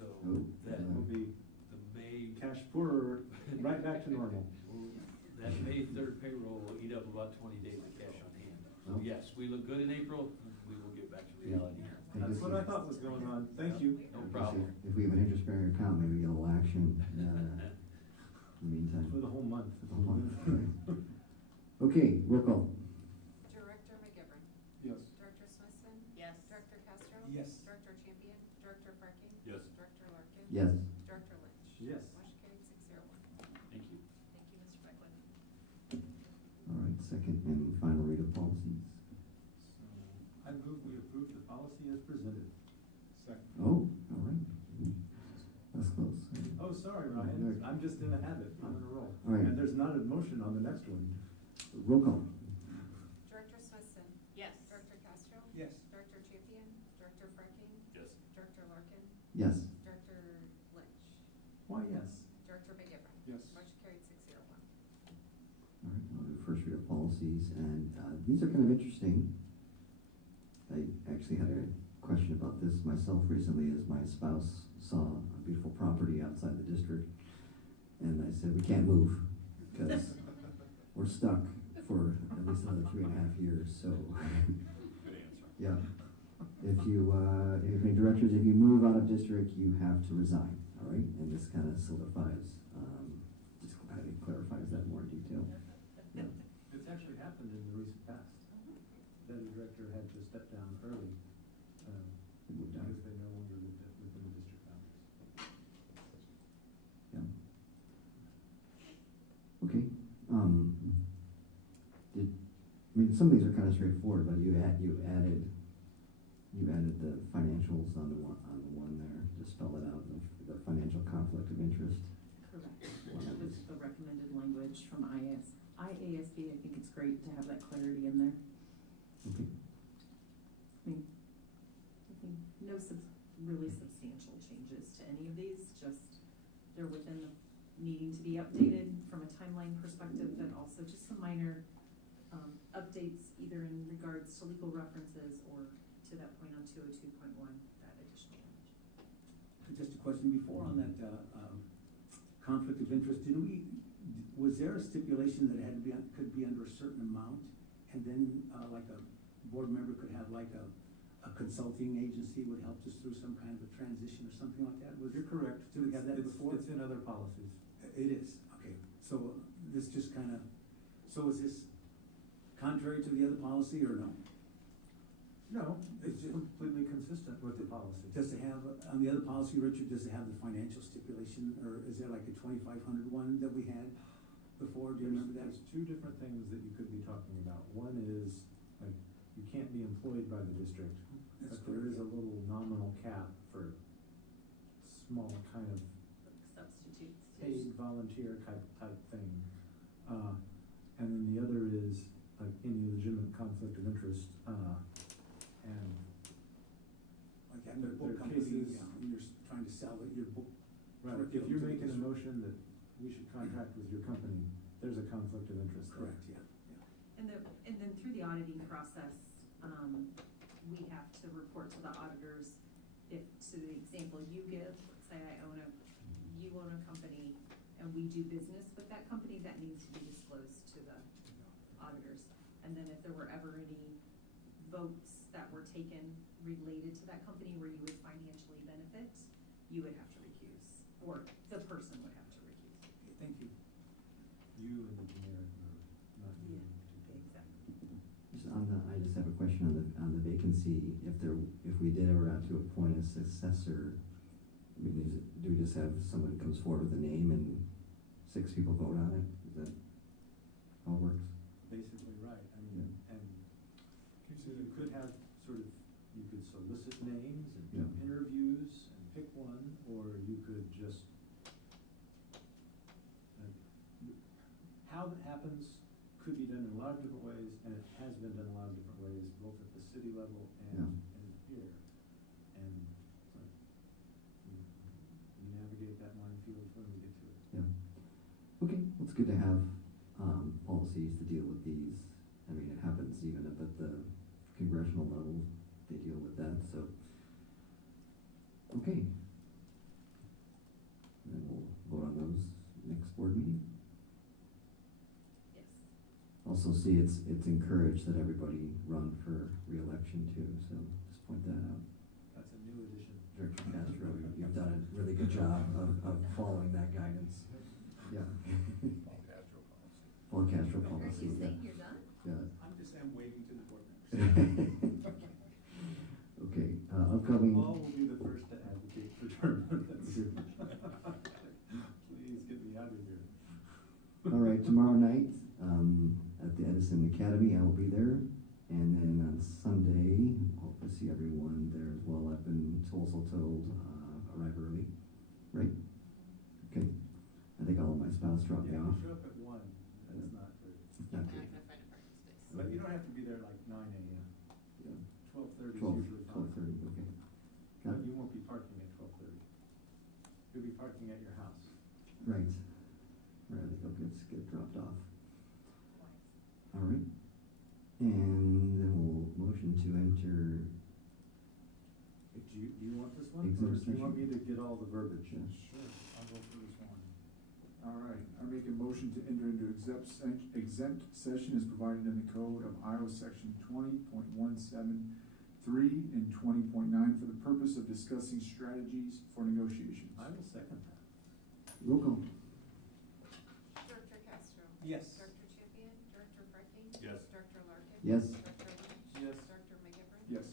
so Oh, that yeah. will be the May. Cash poorer, right back to normal. That May 3rd payroll will eat up about 20 days of cash on hand. So Oh. yes, we look good in April, we will get back to reality here. That's what I thought was going on. Thank you. No problem. If we have an interest-bearing account, maybe we get a little action, in the meantime. For the whole month. For the whole month, right. Okay, roll call. Director McGivern. Yes. Director Smithson. Yes. Director Castro. Yes. Director Champion. Director Frecking. Yes. Director Larkin. Yes. Director Lynch. Yes. Motion carried 601. Thank you. Thank you, Mr. Becklin. All right, second and final read of policies. So I move we approve the policy as presented. Second. Oh, all right. That's close. Oh, sorry, Ryan. I'm just in a habit. I'm in a roll. All right. And there's not a motion on the next one. Roll call. Director Smithson. Yes. Director Castro. Yes. Director Champion. Director Frecking. Yes. Director Larkin. Yes. Director Lynch. Why, yes. Director McGivern. Yes. Motion carried 601. All right, I'll do first read of policies, and these are kind of interesting. I actually had a question about this myself recently as my spouse saw a beautiful property outside the district, and I said, we can't move, because we're stuck for at least another 3.5 years, so. Good answer. Yeah. If you, any directors, if you move out of district, you have to resign, all right? And this kind of solidifies, just I think clarifies that more in detail. Yeah. It's actually happened in the recent past. That a director had to step down early, They moved out. because they no longer lived within the district boundaries. Yeah. Okay, I mean, some of these are kind of straightforward, but you added the financials on the one there, to spell it out, the financial conflict of interest. Correct. That was the recommended language from IASB. I think it's great to have that clarity in there. Okay. I think no really substantial changes to any of these, just they're within the needing to be updated from a timeline perspective, and also just some minor updates either in regards to legal references or to that point on 202.1, that additional language. Just a question before on that, conflict of interest, was there a stipulation that it had to be, could be under a certain amount? And then, like a board member could have like a consulting agency would help us through some kind of a transition or something like that? Was You're correct. Did we have that before? It's in other policies. It is, okay. So this just kind of, so is this contrary to the other policy or no? No, it's It's just- completely consistent with the policy. Does it have, on the other policy, Richard, does it have the financial stipulation, or is there like a 2,500 one that we had before? Do you remember that? There's two different things that you could be talking about. One is, like, you can't be employed by the district, That's but there is correct. a little nominal cap for small kind of Like substitutes. paid volunteer type thing. And then the other is like any legitimate conflict of interest, and Like having a There book are company, cases- and you're trying to sell your book. right, if curriculum you're to the making a district. motion that we should contract with your company, there's a conflict of interest there. Correct, yeah. And then through the auditing process, we have to report to the auditors if, to the example you give, let's say you own a company and we do business with that company, that needs to be disclosed to the auditors. And then if there were ever any votes that were taken related to that company where you would financially benefit, you would have to recuse, or the person would have to recuse. Okay, thank you. You and the generic, or not you. in particular. Exactly. I just have a question on the vacancy. If we did ever have to appoint a successor, I mean, do we just have someone comes forward with a name and 6 people vote on it? Is that how it works? Basically, right, I mean, and you could have sort of, you could solicit names and do Yeah. interviews and pick one, or you could just, how that happens could be done in a lot of different ways, and it has been done in a lot of different ways, both at the city level and here. And so, we navigate that minefield when we get to it. Yeah. Okay, well, it's good to have policies to deal with these. I mean, it happens even up at the Also see it's encouraged that everybody run for reelection too, so just point that out. That's a new addition. Director Castro, you've done a really good job of following that guidance. Yeah. Paul Castro policy, yeah. You're done? Yeah. I'm just saying, waving to the board members. Okay, upcoming. Paul will be the first to advocate for term limits. Please get me out of here. All right, tomorrow night, at the Edison Academy, I will be there. And then on Sunday, hope to see everyone there as well. I've been also told, arrive early, right? Okay. I think all of my spouse dropped Yeah, off. you show up at 1, that's not good. It's not You're good. not gonna find a parking space. But you don't have to be there like 9 AM. Yeah. 12:30 is 12, usually fine. 12:30, okay. Got But it. you won't be parking at 12:30. You'll be parking at your house. Right. Right, I think I'll get dropped off. All right. And then we'll motion to enter. Do you want this one? Executive Or do you want me session. to get all the verbiage? Sure, I'll go for this one. All right, I make a motion to enter into exempt session as provided in the code of Iowa section 20.173 and 20.9 for the purpose of discussing strategies for negotiations. I will second that. Roll call. Director Castro? Yes. Director Champion? Director Brecking? Yes. Director Larkin? Yes. Director Lynch? Yes. Director McGivern? Yes.